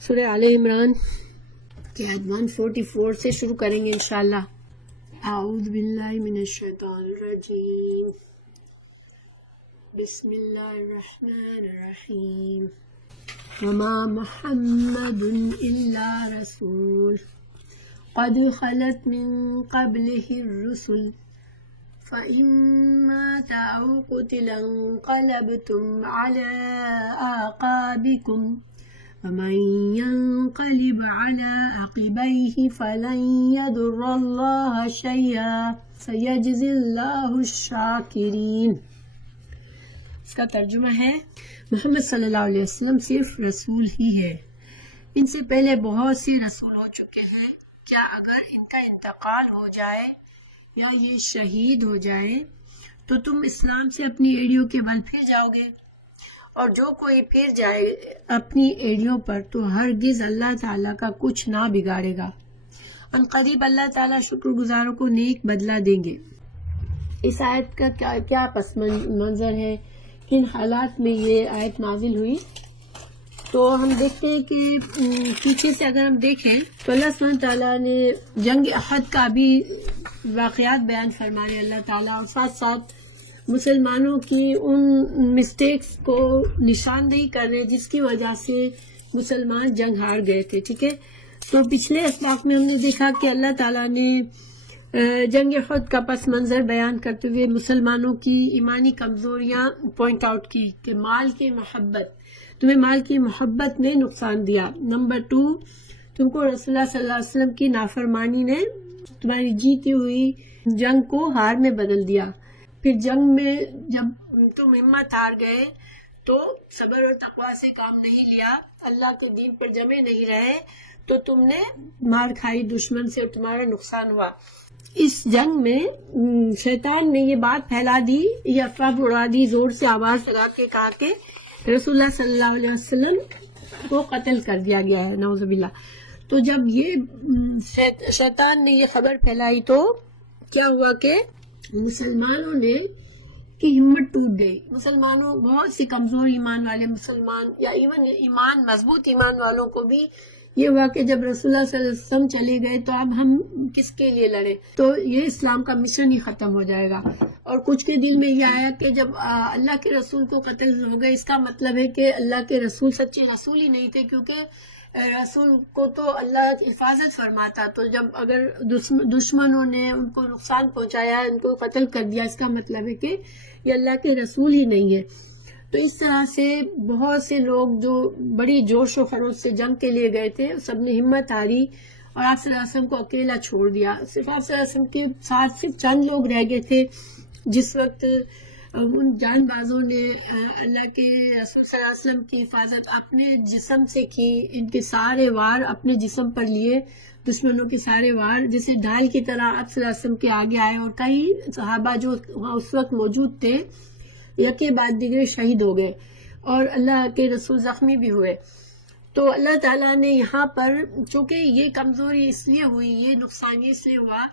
سورہ آل عمران کی آیت 144 سے شروع کریں گے انشاءاللہ۔ اعوذ باللہ من الشیطان الرجیم، بسم اللہ الرحمن الرحیم۔ وما محمد الا رسول قد خلت من قبله الرسل فإن مات أو قتل انقلبتم على أعقابكم ومن ينقلب على عقبيه فلن يضر الله شيئا سيجزي الله الشاكرين۔ اس کا ترجمہ ہے محمد صلی اللہ علیہ وسلم صرف رسول ہی ہے، ان سے پہلے بہت سے رسول ہو چکے ہیں، کیا اگر ان کا انتقال ہو جائے یا یہ شہید ہو جائے تو تم اسلام سے اپنی ایڑیوں کے بل پھر جاؤ گے، اور جو کوئی پھر جائے اپنی ایڑیوں پر تو ہرگز اللہ تعالیٰ کا کچھ نہ بگاڑے گا، ان قریب اللہ تعالیٰ شکر گزاروں کو نیک بدلہ دیں گے۔ اس آیت کا کیا پس منظر ہے، کن حالات میں یہ آیت نازل ہوئی؟ تو ہم دیکھتے ہیں کہ پیچھے سے اگر ہم دیکھیں تو اللہ سبحانہ تعالیٰ نے جنگ احد کا بھی واقعات بیان فرمانے اللہ تعالیٰ، اور ساتھ ساتھ مسلمانوں کی ان مسٹیکس کو نشاندہی کر رہے جس کی وجہ سے مسلمان جنگ ہار گئے تھے، ٹھیک ہے۔ تو پچھلے اسباق میں ہم نے دیکھا کہ اللہ تعالیٰ نے جنگ احد کا پس منظر بیان کرتے ہوئے مسلمانوں کی ایمانی کمزوریاں پوائنٹ آؤٹ کی کہ مال کی محبت، تمہیں مال کی محبت نے نقصان دیا۔ نمبر 2، تم کو رسول اللہ صلی اللہ علیہ وسلم کی نافرمانی نے تمہاری جیتی ہوئی جنگ کو ہار میں بدل دیا۔ پھر جنگ میں جب تم ہمت ہار گئے تو صبر اور تقوی سے کام نہیں لیا، اللہ کے دین پر جمے نہیں رہے تو تم نے مار کھائی دشمن سے اور تمہارا نقصان ہوا۔ اس جنگ میں شیطان نے یہ بات پھیلا دی، یہ افواہ اڑا دی، زور سے آواز لگا کے کہا کہ رسول اللہ صلی اللہ علیہ وسلم کو قتل کر دیا گیا ہے، نعوذ باللہ۔ تو جب یہ شیطان نے یہ خبر پھیلائی تو کیا ہوا کہ مسلمانوں نے کی ہمت ٹوٹ گئی۔ مسلمانوں، بہت سی کمزور ایمان والے مسلمان یا ایون مضبوط ایمان والوں کو بھی یہ ہوا کہ جب رسول اللہ صلی اللہ علیہ وسلم چلے گئے تو اب ہم کس کے لیے لڑیں، تو یہ اسلام کا مشن ہی ختم ہو جائے گا۔ اور کچھ کے دل میں یہ آیا کہ جب اللہ کے رسول کو قتل ہو گئے، اس کا مطلب ہے کہ اللہ کے رسول سچے رسول ہی نہیں تھے، کیونکہ رسول کو تو اللہ حفاظت فرماتا، تو جب اگر دشمنوں نے ان کو نقصان پہنچایا، ان کو قتل کر دیا، اس کا مطلب ہے کہ یہ اللہ کے رسول ہی نہیں ہے۔ تو اس طرح سے بہت سے لوگ جو بڑی جوش و خروش سے جنگ کے لیے گئے تھے، سب نے ہمت ہاری اور آپ صلی اللہ علیہ وسلم کو اکیلا چھوڑ دیا۔ صرف آپ صلی اللہ علیہ وسلم کے ساتھ صرف چند لوگ رہ گئے تھے۔ جس وقت ان جان بازوں نے اللہ کے رسول صلی اللہ علیہ وسلم کی حفاظت اپنے جسم سے کی، ان کے سارے وار اپنے جسم پر لیے، دشمنوں کے سارے وار جیسے ڈھال کی طرح آپ صلی اللہ علیہ وسلم کے آگے آئے، اور کئی صحابہ جو اس وقت موجود تھے یکے بعد دیگرے شہید ہو گئے اور اللہ کے رسول زخمی بھی ہوئے۔ تو اللہ تعالیٰ نے یہاں پر چونکہ یہ کمزوری اس لیے ہوئی، یہ نقصان اس لیے ہوا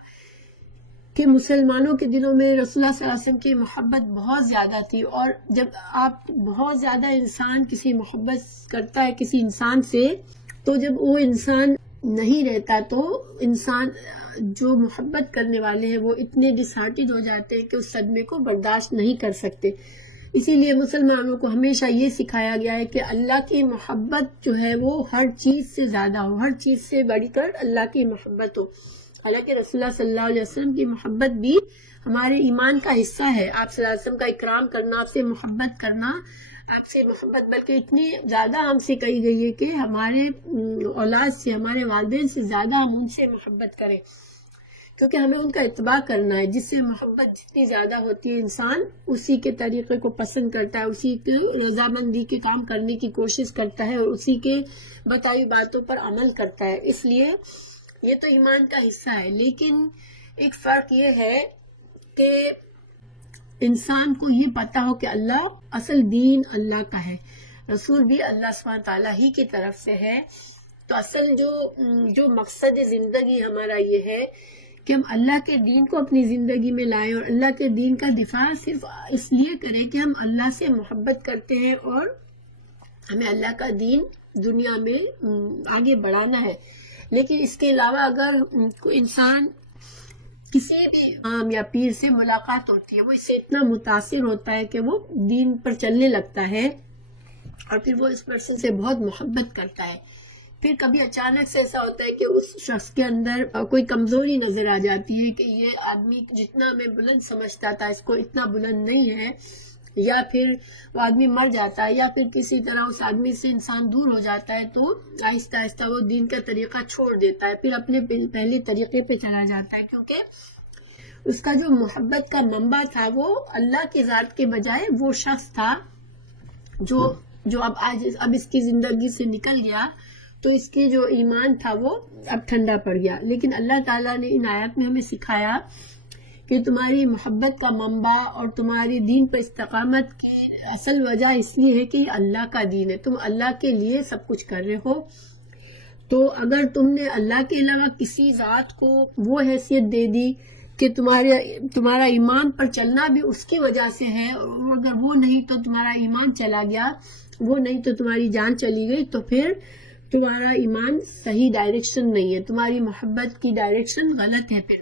کہ مسلمانوں کے دلوں میں رسول اللہ صلی اللہ علیہ وسلم کی محبت بہت زیادہ تھی، اور جب آپ بہت زیادہ انسان کسی محبت کرتا ہے کسی انسان سے، تو جب وہ انسان نہیں رہتا تو انسان جو محبت کرنے والے ہیں وہ اتنے ڈس ہارٹڈ ہو جاتے ہیں کہ اس صدمے کو برداشت نہیں کر سکتے۔ اسی لیے مسلمانوں کو ہمیشہ یہ سکھایا گیا ہے کہ اللہ کی محبت جو ہے وہ ہر چیز سے زیادہ ہو، ہر چیز سے بڑھ کر اللہ کی محبت ہو۔ حالانکہ رسول اللہ صلی اللہ علیہ وسلم کی محبت بھی ہمارے ایمان کا حصہ ہے، آپ صلی اللہ علیہ وسلم کا اکرام کرنا، آپ سے محبت کرنا، آپ سے محبت بلکہ اتنی زیادہ ہم سے کہی گئی ہے کہ ہمارے اولاد سے، ہمارے والدین سے زیادہ ہم ان سے محبت کریں، کیونکہ ہمیں ان کا اتباع کرنا ہے۔ جس سے محبت جتنی زیادہ ہوتی ہے انسان اسی کے طریقے کو پسند کرتا ہے، اسی کے رضامندی کے کام کرنے کی کوشش کرتا ہے اور اسی کے بتائی باتوں پر عمل کرتا ہے۔ اس لیے یہ تو ایمان کا حصہ ہے، لیکن ایک فرق یہ ہے کہ انسان کو یہ پتا ہو کہ اللہ اصل دین اللہ کا ہے، رسول بھی اللہ سبحانہ تعالیٰ ہی کی طرف سے ہے۔ تو اصل جو مقصد زندگی ہمارا یہ ہے کہ ہم اللہ کے دین کو اپنی زندگی میں لائیں، اور اللہ کے دین کا دفاع صرف اس لیے کریں کہ ہم اللہ سے محبت کرتے ہیں اور ہمیں اللہ کا دین دنیا میں آگے بڑھانا ہے. لیکن اس کے علاوہ اگر کوئی انسان کسی بھی امام یا پیر سے ملاقات ہوتی ہے، وہ اس سے اتنا متاثر ہوتا ہے کہ وہ دین پر چلنے لگتا ہے اور پھر وہ اس پرسن سے بہت محبت کرتا ہے. پھر کبھی اچانک سے ایسا ہوتا ہے کہ اس شخص کے اندر کوئی کمزوری نظر آ جاتی ہے کہ یہ آدمی جتنا میں بلند سمجھتا تھا اس کو اتنا بلند نہیں ہے، یا پھر وہ آدمی مر جاتا ہے، یا پھر کسی طرح اس آدمی سے انسان دور ہو جاتا ہے، تو آہستہ آہستہ وہ دین کا طریقہ چھوڑ دیتا ہے، پھر اپنے پہلے طریقے پہ چلا جاتا ہے، کیونکہ اس کا جو محبت کا منبع تھا وہ اللہ کی ذات کے بجائے وہ شخص تھا جو اب اس کی زندگی سے نکل گیا، تو اس کی جو ایمان تھا وہ اب ٹھنڈا پڑ گیا. لیکن اللہ تعالیٰ نے ان آیات میں ہمیں سکھایا کہ تمہاری محبت کا منبع اور تمہاری دین پر استقامت کی اصل وجہ اس لیے ہے کہ یہ اللہ کا دین ہے، تم اللہ کے لیے سب کچھ کر رہے ہو. تو اگر تم نے اللہ کے علاوہ کسی ذات کو وہ حیثیت دے دی کہ تمہارا ایمان پر چلنا بھی اس کی وجہ سے ہے، اور اگر وہ نہیں تو تمہارا ایمان چلا گیا، وہ نہیں تو تمہاری جان چلی گئی، تو پھر تمہارا ایمان صحیح ڈائریکشن نہیں ہے، تمہاری محبت کی ڈائریکشن غلط ہے. پھر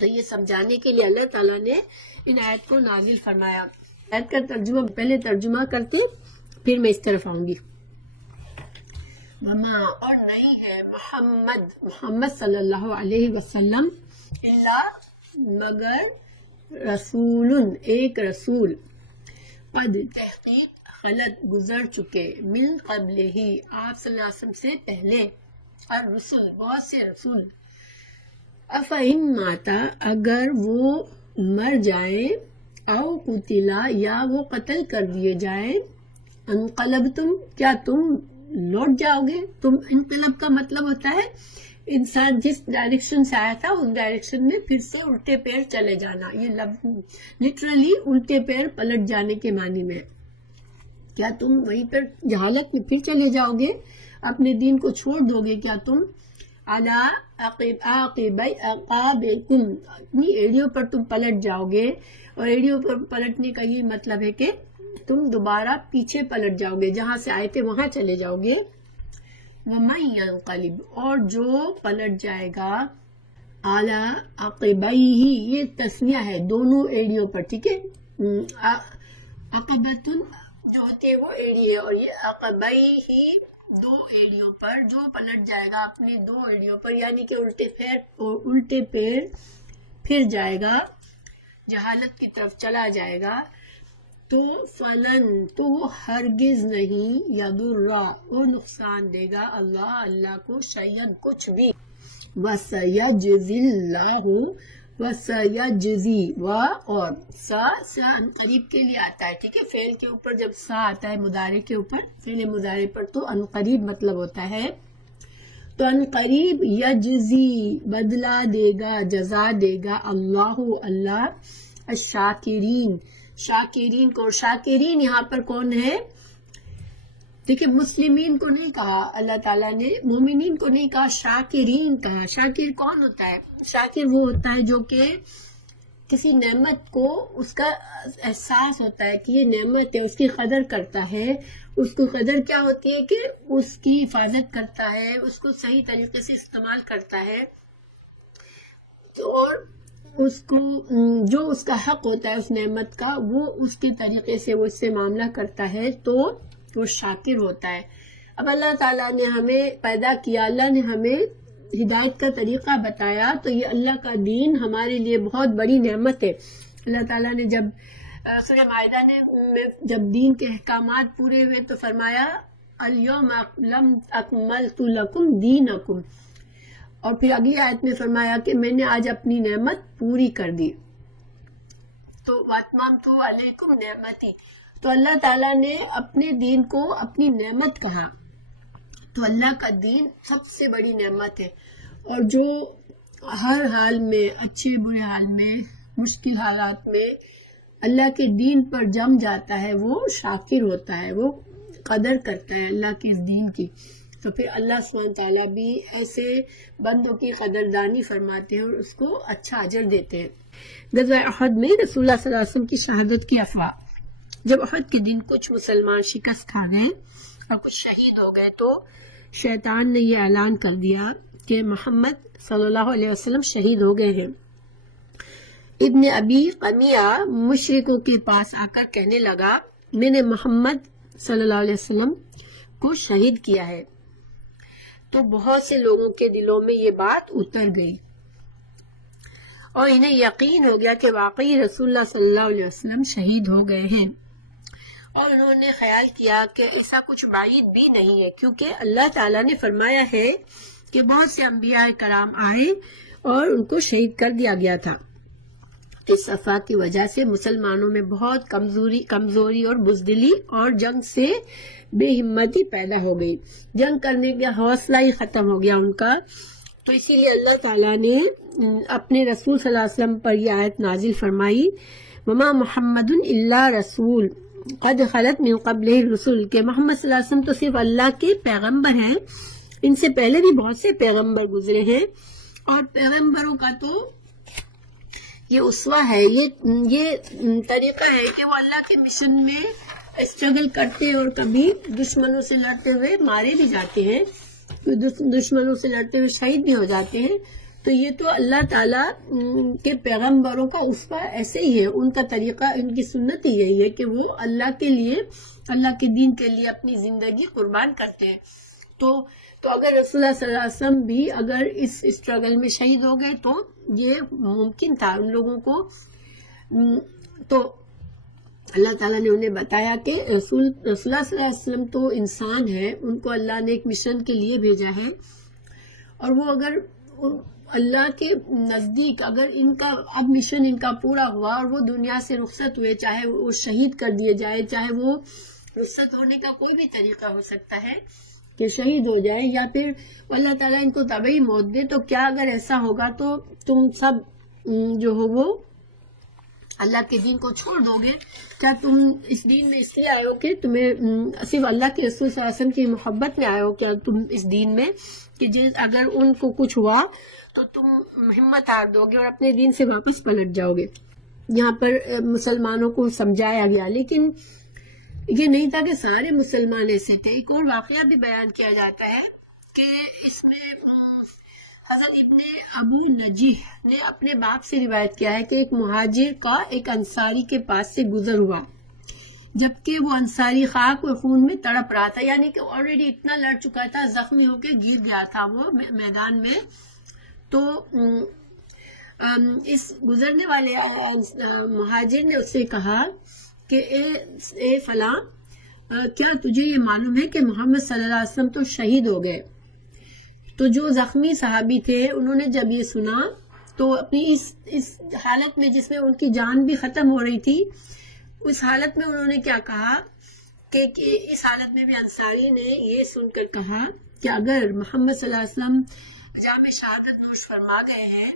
تو یہ سمجھانے کے لیے اللہ تعالیٰ نے ان آیت کو نازل فرمایا. آیت کا ترجمہ پہلے ترجمہ کرتی پھر میں اس طرف آؤں گی. وما، اور نہیں ہے محمد صلی اللہ علیہ وسلم الا مگر رسول، ایک رسول، قد تحقیق خلط گزر چکے، من قبل ہی آپ صلی اللہ علیہ وسلم سے پہلے، الرسل بہت سے رسول، افہم ماتا اگر وہ مر جائیں، او قتلا یا وہ قتل کر دیے جائیں، انقلبتم کیا تم لوٹ جاؤ گے. انقلب کا مطلب ہوتا ہے انسان جس ڈائریکشن سے آیا تھا اس ڈائریکشن میں پھر سے الٹے پیر چلے جانا. یہ لفظ لٹرلی الٹے پیر پلٹ جانے کے معنی میں. کیا تم وہیں پر جہالت میں پھر چلے جاؤ گے، اپنے دین کو چھوڑ دو گے؟ کیا تم عقابکم، اپنی ایڑیوں پر تم پلٹ جاؤ گے. اور ایڑیوں پر پلٹنے کا یہ مطلب ہے کہ تم دوبارہ پیچھے پلٹ جاؤ گے، جہاں سے آئے تھے وہاں چلے جاؤ گے. وَمَن يَنْقَلِبْ، اور جو پلٹ جائے گا، عَلَىٰ عَقِبَيْهِ، یہ تسنیہ ہے دونوں ایڑیوں پر، ٹھیک ہے. عقبۃ جو ہوتی ہے وہ ایڑی ہے، اور یہ عقبیہ دو ایڑیوں پر، جو پلٹ جائے گا اپنی دو ایڑیوں پر، یعنی کہ الٹے پیر پھر جائے گا، جہالت کی طرف چلا جائے گا، تو فلن، تو وہ ہرگز نہیں، یضر، وہ نقصان دے گا اللہ کو شیئن کچھ بھی. وَسَيَجْزِي اللَّهُ، وَسَيَجْزِي، اور سا عنقریب کے لیے آتا ہے، ٹھیک ہے. فعل کے اوپر جب سا آتا ہے مضارع کے اوپر، فعل مضارع پر، تو عنقریب مطلب ہوتا ہے. تو عنقریب یجزی، بدلہ دے گا، جزا دے گا، اللہ الشاکرین، شاکرین کو. شاکرین یہاں پر کون ہے؟ دیکھیں مسلمین کو نہیں کہا اللہ تعالیٰ نے، مومنین کو نہیں کہا، شاکرین کہا. شاکر کون ہوتا ہے؟ شاکر وہ ہوتا ہے جو کہ کسی نعمت کو اس کا احساس ہوتا ہے کہ یہ نعمت ہے، اس کی قدر کرتا ہے. اس کو قدر کیا ہوتی ہے کہ اس کی حفاظت کرتا ہے، اس کو صحیح طریقے سے استعمال کرتا ہے، اور اس کو جو اس کا حق ہوتا ہے اس نعمت کا، وہ اس کے طریقے سے وہ اس سے معاملہ کرتا ہے، تو وہ شاکر ہوتا ہے. اب اللہ تعالیٰ نے ہمیں پیدا کیا، اللہ نے ہمیں ہدایت کا طریقہ بتایا، تو یہ اللہ کا دین ہمارے لیے بہت بڑی نعمت ہے. اللہ تعالیٰ نے جب سورہ مائدہ میں جب دین کے احکامات پورے ہوئے تو فرمایا الیوم اکملت لکم دینکم، اور پھر اگلی آیت میں فرمایا کہ میں نے آج اپنی نعمت پوری کر دی، تو واتممت علیکم نعمتی. تو اللہ تعالیٰ نے اپنے دین کو اپنی نعمت کہا. تو اللہ کا دین سب سے بڑی نعمت ہے، اور جو ہر حال میں، اچھے برے حال میں، مشکل حالات میں اللہ کے دین پر جم جاتا ہے وہ شاکر ہوتا ہے، وہ قدر کرتا ہے اللہ کے اس دین کی. تو پھر اللہ سبحانہ تعالیٰ بھی ایسے بندوں کی قدردانی فرماتے ہیں اور اس کو اچھا اجر دیتے ہیں. غزوہ احد میں رسول اللہ صلی اللہ علیہ وسلم کی شہادت کی افواہ. جب احد کے دن کچھ مسلمان شکست کھا گئے اور کچھ شہید ہو گئے، تو شیطان نے یہ اعلان کر دیا کہ محمد صلی اللہ علیہ وسلم شہید ہو گئے ہیں۔ ابن ابی قمیہ مشرکوں کے پاس آ کر کہنے لگا میں نے محمد صلی اللہ علیہ وسلم کو شہید کیا ہے۔ تو بہت سے لوگوں کے دلوں میں یہ بات اتر گئی اور انہیں یقین ہو گیا کہ واقعی رسول اللہ صلی اللہ علیہ وسلم شہید ہو گئے ہیں، اور انہوں نے خیال کیا کہ ایسا کچھ بعید بھی نہیں ہے، کیونکہ اللہ تعالیٰ نے فرمایا ہے کہ بہت سے انبیاء کرام آئے اور ان کو شہید کر دیا گیا تھا۔ اس صفحہ کی وجہ سے مسلمانوں میں بہت کمزوری اور بزدلی اور جنگ سے بے ہمتی پیدا ہو گئی، جنگ کرنے کا حوصلہ ہی ختم ہو گیا ان کا۔ تو اسی لیے اللہ تعالیٰ نے اپنے رسول صلی اللہ علیہ وسلم پر یہ آیت نازل فرمائی، وما محمد الا رسول قد خلت من قبلہ الرسل، کہ محمد صلی اللہ علیہ وسلم تو صرف اللہ کے پیغمبر ہیں، ان سے پہلے بھی بہت سے پیغمبر گزرے ہیں، اور پیغمبروں کا تو یہ اسوہ ہے، یہ طریقہ ہے کہ وہ اللہ کے مشن میں اسٹرگل کرتے اور کبھی دشمنوں سے لڑتے ہوئے مارے بھی جاتے ہیں، دشمنوں سے لڑتے ہوئے شہید بھی ہو جاتے ہیں۔ تو یہ تو اللہ تعالیٰ کے پیغمبروں کا اسوہ ایسے ہی ہے، ان کا طریقہ، ان کی سنت ہی یہی ہے کہ وہ اللہ کے لیے، اللہ کے دین کے لیے اپنی زندگی قربان کرتے ہیں۔ تو اگر رسول اللہ صلی اللہ علیہ وسلم بھی اگر اس اسٹرگل میں شہید ہو گئے تو یہ ممکن تھا ان لوگوں کو۔ تو اللہ تعالیٰ نے انہیں بتایا کہ رسول اللہ صلی اللہ علیہ وسلم تو انسان ہے، ان کو اللہ نے ایک مشن کے لیے بھیجا ہے، اور وہ اگر اللہ کے نزدیک اگر ان کا اب مشن ان کا پورا ہوا اور وہ دنیا سے رخصت ہوئے، چاہے وہ شہید کر دیے جائے، چاہے وہ رخصت ہونے کا کوئی بھی طریقہ ہو سکتا ہے کہ شہید ہو جائے، یا پھر اللہ تعالیٰ ان کو طبعی موت دے، تو کیا اگر ایسا ہوگا تو تم سب جو ہو وہ اللہ کے دین کو چھوڑ دو گے؟ کیا تم اس دین میں اس لیے آئے ہو کہ تمہیں صرف اللہ کے رسول صلی اللہ علیہ وسلم کی محبت میں آئے ہو؟ کیا تم اس دین میں کہ اگر ان کو کچھ ہوا تو تم ہمت ہار دو گے اور اپنے دین سے واپس پلٹ جاؤ گے؟ یہاں پر مسلمانوں کو سمجھایا گیا، لیکن یہ نہیں تھا کہ سارے مسلمان ایسے تھے۔ ایک اور واقعہ بھی بیان کیا جاتا ہے کہ اس میں حضرت ابن ابو نجیح نے اپنے باپ سے روایت کیا ہے کہ ایک مہاجر کا ایک انصاری کے پاس سے گزر ہوا، جبکہ وہ انصاری خاک و خون میں تڑپ رہا تھا، یعنی کہ آلریڈی اتنا لڑ چکا تھا، زخمی ہو کے گر گیا تھا وہ میدان میں۔ تو اس گزرنے والے مہاجر نے اس سے کہا کہ اے فلاں، کیا تجھے یہ معلوم ہے کہ محمد صلی اللہ علیہ وسلم تو شہید ہو گئے؟ تو جو زخمی صحابی تھے انہوں نے جب یہ سنا تو اپنی اس حالت میں جس میں ان کی جان بھی ختم ہو رہی تھی، اس حالت میں انہوں نے کیا کہا کہ اس حالت میں بھی انصاری نے یہ سن کر کہا کہ اگر محمد صلی اللہ علیہ وسلم جام شہادت نوش فرما گئے ہیں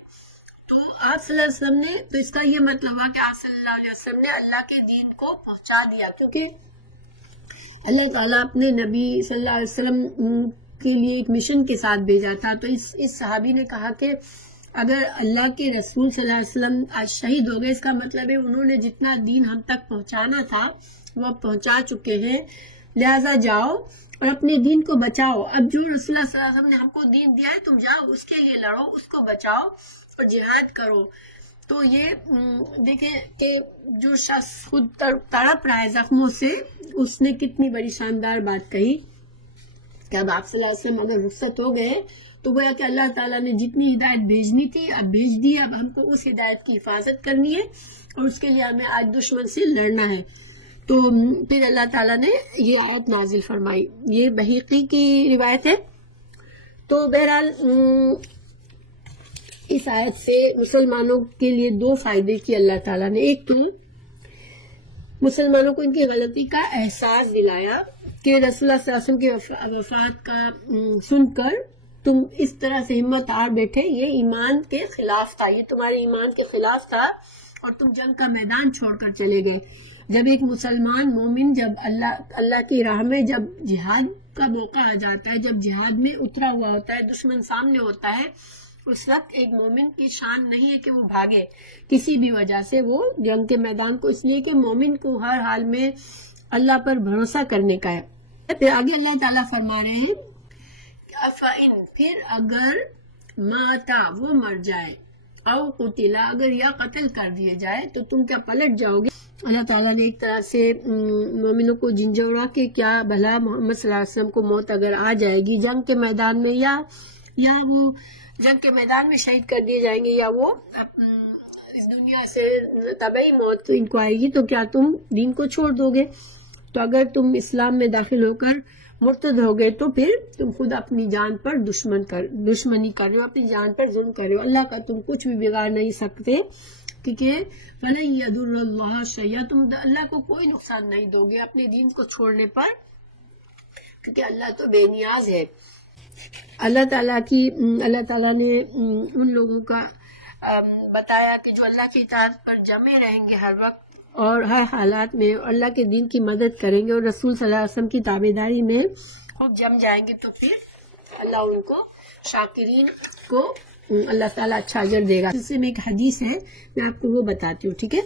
تو آپ صلی اللہ علیہ وسلم نے، تو اس کا یہ مطلب ہوا کہ آپ صلی اللہ علیہ وسلم نے اللہ کے دین کو پہنچا دیا، کیونکہ اللہ تعالیٰ اپنے نبی صلی اللہ علیہ وسلم کے لیے ایک مشن کے ساتھ بھیجا تھا۔ تو اس صحابی نے کہا کہ اگر اللہ کے رسول صلی اللہ علیہ وسلم آج شہید ہو گئے، اس کا مطلب ہے انہوں نے جتنا دین ہم تک پہنچانا تھا وہ اب پہنچا چکے ہیں، لہذا جاؤ اور اپنے دین کو بچاؤ۔ اب جو رسول اللہ صلی اللہ علیہ وسلم نے ہم کو دین دیا ہے، تم جاؤ اس کے لیے لڑو، اس کو بچاؤ اور جہاد کرو۔ تو یہ دیکھیں کہ جو شخص خود تڑپ رہا ہے زخموں سے، اس نے کتنی بڑی شاندار بات کہی کہ اب آپ صلی اللہ علیہ وسلم اگر رخصت ہو گئے تو گویا کہ اللہ تعالیٰ نے جتنی ہدایت بھیجنی تھی اب بھیج دی، اب ہم کو اس ہدایت کی حفاظت کرنی ہے اور اس کے لیے ہمیں آج دشمن سے لڑنا ہے۔ تو پھر اللہ تعالیٰ نے یہ آیت نازل فرمائی، یہ بحیقی کی روایت ہے۔ تو بہرحال اس آیت سے مسلمانوں کے لیے دو فائدے کی اللہ تعالیٰ نے، ایک تو مسلمانوں کو ان کی غلطی کا احساس دلایا کہ رسول اللہ صلی اللہ علیہ وسلم کی وفات کا سن کر تم اس طرح سے ہمت ہار بیٹھے، یہ ایمان کے خلاف تھا، یہ تمہارے ایمان کے خلاف تھا اور تم جنگ کا میدان چھوڑ کر چلے گئے۔ جب ایک مسلمان مومن جب اللہ کی راہ میں جب جہاد کا موقع آ جاتا ہے، جب جہاد میں اترا ہوا ہوتا ہے، دشمن سامنے ہوتا ہے، اس وقت ایک مومن کی شان نہیں ہے کہ وہ بھاگے کسی بھی وجہ سے وہ جنگ کے میدان کو، اس لیے کہ مومن کو ہر حال میں اللہ پر بھروسہ کرنے کا ہے۔ پھر آگے اللہ تعالیٰ فرما رہے ہیں افئن، پھر اگر ماتا وہ مر جائے، او قتلا اگر یا قتل کر دیے جائے تو تم کیا پلٹ جاؤ گے؟ اللہ تعالیٰ نے ایک طرح سے مومنوں کو جھنجھوڑا کہ کیا بھلا محمد صلی اللہ علیہ وسلم کو موت اگر آ جائے گی جنگ کے میدان میں، یا وہ جنگ کے میدان میں شہید کر دیے جائیں گے، یا وہ اس دنیا سے طبعی موت ان کو آئے گی، تو کیا تم دین کو چھوڑ دو گے؟ تو اگر تم اسلام میں داخل ہو کر مرتد ہو گئے تو پھر تم خود اپنی جان پر دشمنی کر رہے ہو، اپنی جان پر ظلم کر رہے ہو، اللہ کا تم کچھ بھی بگاڑ نہیں سکتے، کیونکہ فَلَن يَضُرَّ اللَّهَ شَيْئًا، تم اللہ کو کوئی نقصان نہیں دو گے اپنے دین کو چھوڑنے پر، کیونکہ اللہ تو بے نیاز ہے۔ اللہ تعالیٰ نے ان لوگوں کا بتایا کہ جو اللہ کی اطاعت پر جمے رہیں گے ہر وقت اور ہر حالات میں، اللہ کے دین کی مدد کریں گے اور رسول صلی اللہ علیہ وسلم کی تابعداری میں خوب جم جائیں گے، تو پھر اللہ ان کو شاکرین کو اللہ تعالیٰ اچھا اجر دے گا۔ اس میں ایک حدیث ہے، میں آپ کو وہ بتاتی ہوں، ٹھیک ہے؟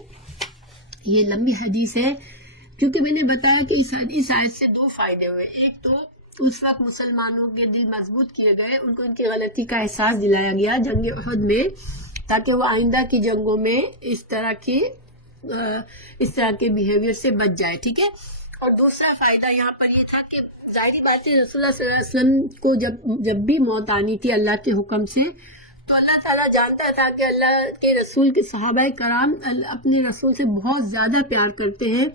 یہ لمبی حدیث ہے، کیونکہ میں نے بتایا کہ اس آیت سے دو فائدے ہوئے۔ ایک تو اس وقت مسلمانوں کے دل مضبوط کیے گئے، ان کو ان کی غلطی کا احساس دلایا گیا جنگ احد میں، تاکہ وہ آئندہ کی جنگوں میں اس طرح کے بیہیویئر سے بچ جائے، ٹھیک ہے؟ اور دوسرا فائدہ یہاں پر یہ تھا کہ ظاہری بات ہے رسول اللہ صلی اللہ علیہ وسلم کو جب بھی موت آنی تھی اللہ کے حکم سے، تو اللہ تعالیٰ جانتا تھا کہ اللہ کے رسول کے صحابہ کرام اپنے رسول سے بہت زیادہ پیار کرتے ہیں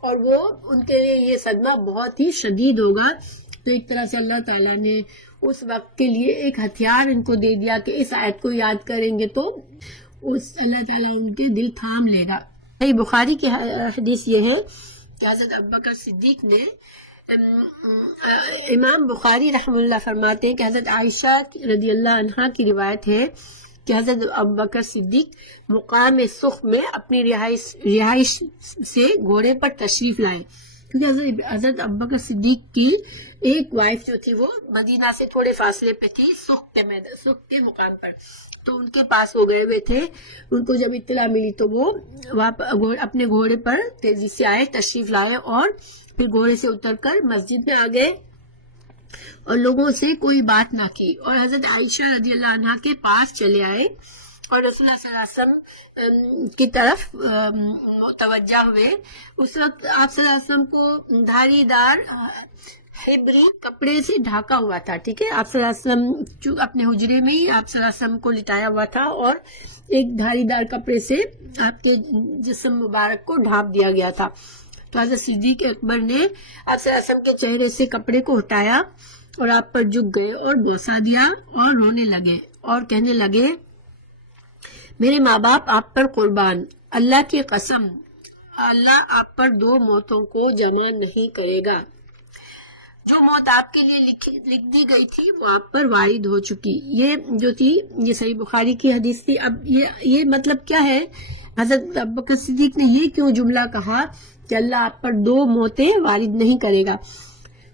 اور وہ ان کے لیے یہ صدمہ بہت ہی شدید ہوگا، تو ایک طرح سے اللہ تعالیٰ نے اس وقت کے لیے ایک ہتھیار ان کو دے دیا کہ اس آیت کو یاد کریں گے تو اللہ تعالیٰ ان کے دل تھام لے گا۔ بخاری کی حدیث یہ ہے کہ حضرت ابوبکر صدیق نے، امام بخاری رحم اللہ فرماتے ہیں کہ حضرت عائشہ رضی اللہ عنہا کی روایت ہے کہ حضرت ابوبکر صدیق مقام سخ میں اپنی رہائش سے گھوڑے پر تشریف لائے، کیونکہ حضرت ابوبکر صدیق کی ایک وائف جو تھی وہ مدینہ سے تھوڑے فاصلے پہ تھی، سخ کے مقام پر، تو ان کے پاس وہ گئے ہوئے تھے۔ ان کو جب اطلاع ملی تو وہ اپنے گھوڑے پر تیزی سے آئے، تشریف لائے اور پھر گھوڑے سے اتر کر مسجد میں آ گئے اور لوگوں سے کوئی بات نہ کی، اور حضرت عائشہ رضی اللہ عنہا کے پاس چلے آئے اور رسول اللہ صلی اللہ علیہ وسلم کی طرف متوجہ ہوئے۔ اس وقت آپ صلی اللہ علیہ وسلم کو دھاری دار حبری کپڑے سے ڈھاکا ہوا تھا، ٹھیک ہے؟ آپ صلی اللہ علیہ وسلم اپنے حجرے میں ہی آپ صلی اللہ علیہ وسلم کو لٹایا ہوا تھا اور ایک دھاری دار کپڑے سے آپ کے جسم مبارک کو ڈھانپ دیا گیا تھا، تو حضرت صدیق اکبر نے آپ صلی اللہ علیہ وسلم کے چہرے سے کپڑے کو ہٹایا اور آپ پر جھک گئے اور بوسہ دیا اور رونے لگے اور کہنے لگے، میرے ماں باپ آپ پر قربان، اللہ کی قسم اللہ آپ پر دو موتوں کو جمع نہیں کرے گا، جو موت آپ کے لیے لکھ دی گئی تھی وہ آپ پر وارد ہو چکی۔ یہ جو تھی یہ صحیح بخاری کی حدیث تھی۔ اب یہ مطلب کیا ہے؟ حضرت ابوبکر صدیق نے یہ کیوں جملہ کہا کہ اللہ آپ پر دو موتیں وارد نہیں کرے گا؟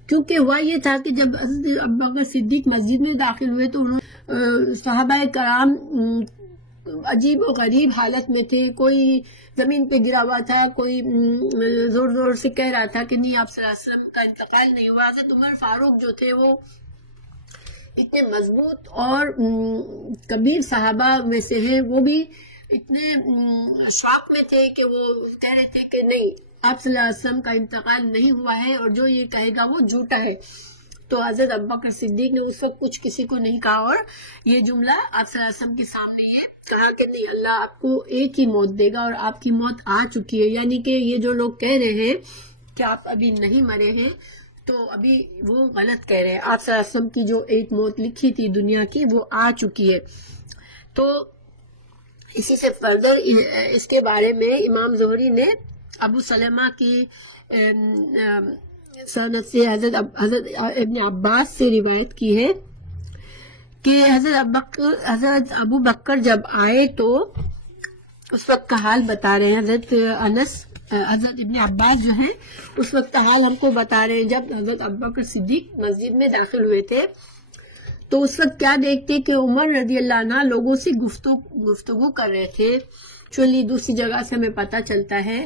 کیونکہ ہوا یہ تھا کہ جب حضرت ابوبکر صدیق مسجد میں داخل ہوئے تو صحابہ کرام عجیب و غریب حالت میں تھے، کوئی زمین پہ گرا ہوا تھا، کوئی زور زور سے کہہ رہا تھا کہ نہیں آپ صلی اللہ علیہ وسلم کا انتقال نہیں ہوا۔ حضرت عمر فاروق جو تھے وہ اتنے مضبوط اور کبیر صحابہ میں سے ہیں، وہ بھی اتنے شوق میں تھے کہ وہ کہہ رہے تھے کہ نہیں آپ صلی اللہ علیہ وسلم کا انتقال نہیں ہوا ہے اور جو یہ کہے گا وہ جھوٹا ہے۔ تو حضرت ابوبکر صدیق نے اس وقت کچھ کسی کو نہیں کہا اور یہ جملہ آپ صلی اللہ علیہ وسلم کے سامنے یہ کہا کہ نہیں اللہ آپ کو ایک ہی موت دے گا اور آپ کی موت آ چکی ہے، یعنی کہ یہ جو لوگ کہہ رہے ہیں کہ آپ ابھی نہیں مرے ہیں تو ابھی وہ غلط کہہ رہے ہیں، آپ صلی اللہ علیہ وسلم کی جو ایک موت لکھی تھی دنیا کی وہ آ چکی ہے۔ تو اسی سے فردر اس کے بارے میں امام زہری نے ابو سلمہ کی سند سے حضرت ابن عباس سے روایت کی ہے کہ حضرت ابو بکر جب آئے تو اس وقت کا حال بتا رہے ہیں، حضرت ابن عباس جو ہیں اس وقت کا حال ہم کو بتا رہے ہیں۔ جب حضرت ابوبکر صدیق مسجد میں داخل ہوئے تھے تو اس وقت کیا دیکھتے کہ عمر رضی اللہ عنہ لوگوں سے گفتگو کر رہے تھے۔ چلی دوسری جگہ سے ہمیں پتہ چلتا ہے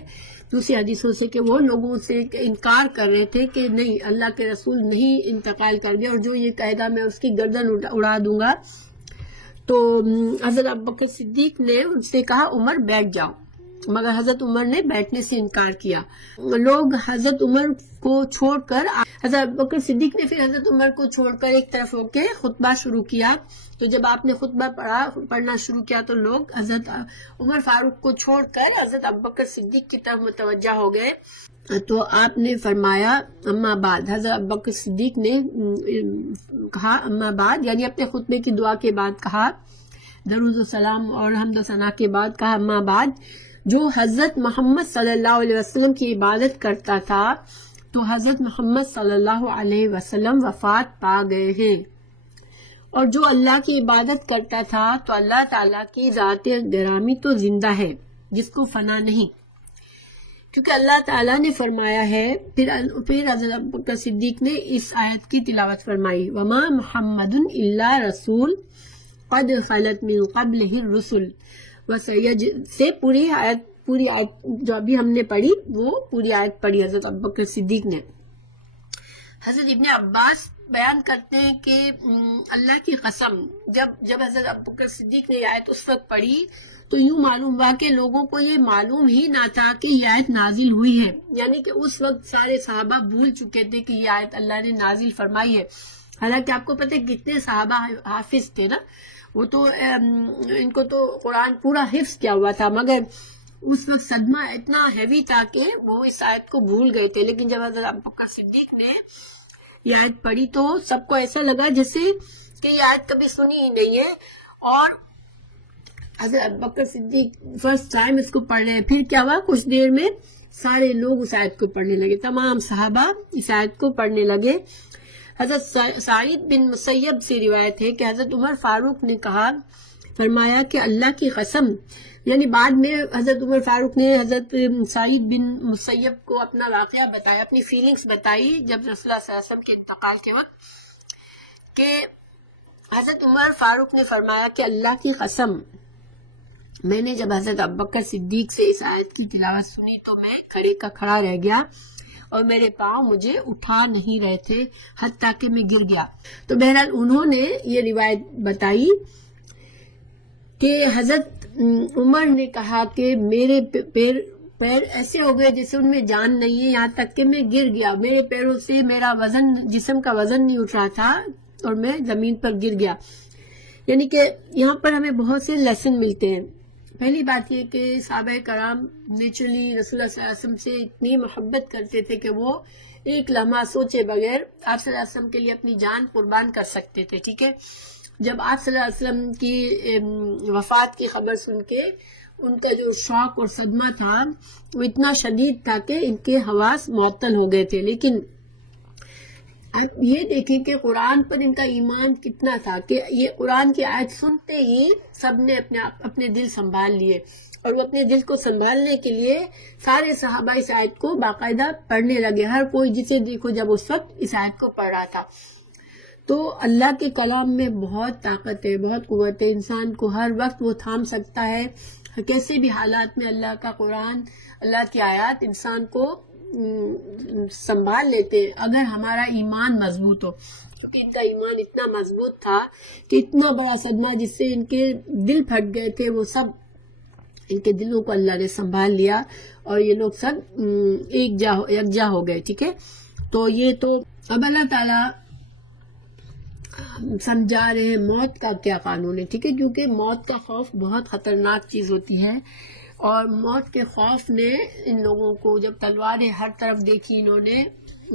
دوسری حدیثوں سے کہ وہ لوگوں سے انکار کر رہے تھے کہ نہیں اللہ کے رسول نہیں انتقال کر گئے اور جو یہ کہے گا میں اس کی گردن اڑا دوں گا. تو حضرت ابوبکر صدیق نے ان سے کہا عمر بیٹھ جاؤ، مگر حضرت عمر نے بیٹھنے سے انکار کیا. لوگ حضرت عمر کو چھوڑ کر حضرت ابوبکر صدیق نے پھر حضرت عمر کو چھوڑ کر ایک طرف ہو کے خطبہ شروع کیا. تو جب آپ نے خطبہ پڑھنا شروع کیا تو لوگ حضرت عمر فاروق کو چھوڑ کر حضرت ابوبکر صدیق کی طرف متوجہ ہو گئے. تو آپ نے فرمایا اما بعد، حضرت ابوبکر صدیق نے کہا اما بعد، یعنی اپنے خطبے کی دعا کے بعد کہا، درود و سلام اور حمد و ثنا کے بعد کہا اما بعد، جو حضرت محمد صلی اللہ علیہ وسلم کی عبادت کرتا تھا تو حضرت محمد صلی اللہ علیہ وسلم وفات پا گئے ہیں، اور جو اللہ کی عبادت کرتا تھا تو اللہ تعالیٰ کی ذات گرامی تو زندہ ہے جس کو فنا نہیں، کیونکہ اللہ تعالیٰ نے فرمایا ہے. پھر حضرت ابوبکر صدیق نے اس آیت کی تلاوت فرمائی، وما محمد الا رسول قد خلت من قبلہ الرسل سے پوری آیت جو ابھی ہم نے پڑھی وہ پوری آیت پڑھی حضرت ابوبکر صدیق نے. حضرت ابن عباس بیان کرتے ہیں کہ اللہ کی قسم جب حضرت ابوبکر صدیق نے یہ آیت اس وقت پڑھی تو یوں معلوم ہوا کہ لوگوں کو یہ معلوم ہی نہ تھا کہ یہ آیت نازل ہوئی ہے، یعنی کہ اس وقت سارے صحابہ بھول چکے تھے کہ یہ آیت اللہ نے نازل فرمائی ہے. حالانکہ آپ کو پتہ ہے کتنے صحابہ حافظ تھے نا، وہ تو ان کو تو قرآن پورا حفظ کیا ہوا تھا، مگر اس وقت صدمہ اتنا ہیوی تھا کہ وہ اس آیت کو بھول گئے تھے. لیکن جب حضرت ابوبکر صدیق نے یہ آیت پڑھی تو سب کو ایسا لگا جیسے کہ یہ آیت کبھی سنی ہی نہیں ہے، اور حضرت ابوبکر صدیق فرسٹ ٹائم اس کو پڑھ رہے ہیں. پھر کیا ہوا، کچھ دیر میں سارے لوگ اس آیت کو پڑھنے لگے، تمام صحابہ اس آیت کو پڑھنے لگے. حضرت سعید بن مسیب سے روایت ہے کہ حضرت عمر فاروق نے فرمایا کہ اللہ کی قسم، یعنی بعد میں حضرت عمر فاروق نے حضرت سعید بن مسیب کو اپنا واقعہ بتایا، اپنی فیلنگز بتائی جب رسول اللہ صلی اللہ علیہ وسلم کے انتقال کے وقت، کہ حضرت عمر فاروق نے فرمایا کہ اللہ کی قسم میں نے جب حضرت ابوبکر صدیق سے اس آیت کی تلاوت سنی تو میں کھڑے کا کھڑا رہ گیا اور میرے پاؤں مجھے اٹھا نہیں رہے تھے حتیٰ کہ میں گر گیا. تو بہرحال انہوں نے یہ روایت بتائی کہ حضرت عمر نے کہا کہ میرے پیر ایسے ہو گئے جیسے ان میں جان نہیں ہے، یہاں تک کہ میں گر گیا، میرے پیروں سے میرا وزن، جسم کا وزن نہیں اٹھ رہا تھا اور میں زمین پر گر گیا. یعنی کہ یہاں پر ہمیں بہت سے لیسن ملتے ہیں. پہلی بات یہ کہ صحابہ کرام نیچرلی رسول اللہ صلی اللہ علیہ وسلم سے اتنی محبت کرتے تھے کہ وہ ایک لمحہ سوچے بغیر آپ صلی اللہ علیہ وسلم کے لیے اپنی جان قربان کر سکتے تھے. ٹھیک ہے، جب آپ صلی اللہ علیہ وسلم کی وفات کی خبر سن کے ان کا جو شوق اور صدمہ تھا وہ اتنا شدید تھا کہ ان کے حواس معطل ہو گئے تھے. لیکن آپ یہ دیکھیں کہ قرآن پر ان کا ایمان کتنا تھا کہ یہ قرآن کی آیت سنتے ہی سب نے اپنے دل سنبھال لیے، اور وہ اپنے دل کو سنبھالنے کے لیے سارے صحابہ اس آیت کو باقاعدہ پڑھنے لگے. ہر کوئی جسے دیکھو جب اس وقت اس آیت کو پڑھ رہا تھا. تو اللہ کے کلام میں بہت طاقت ہے، بہت قوت ہے، انسان کو ہر وقت وہ تھام سکتا ہے. کیسے بھی حالات میں اللہ کا قرآن، اللہ کی آیات انسان کو سنبھال لیتے اگر ہمارا ایمان مضبوط ہو. کیونکہ ان کا ایمان اتنا مضبوط تھا کہ اتنا بڑا صدمہ جس سے ان کے دل پھٹ گئے تھے وہ سب ان کے دلوں کو اللہ نے سنبھال لیا اور یہ لوگ سب یکجا ہو گئے. ٹھیک ہے، تو یہ تو اب اللہ تعالیٰ سمجھا رہے ہیں موت کا کیا قانون ہے. ٹھیک ہے، کیونکہ موت کا خوف بہت خطرناک چیز ہوتی ہے، اور موت کے خوف نے ان لوگوں کو جب تلواریں ہر طرف دیکھی انہوں نے،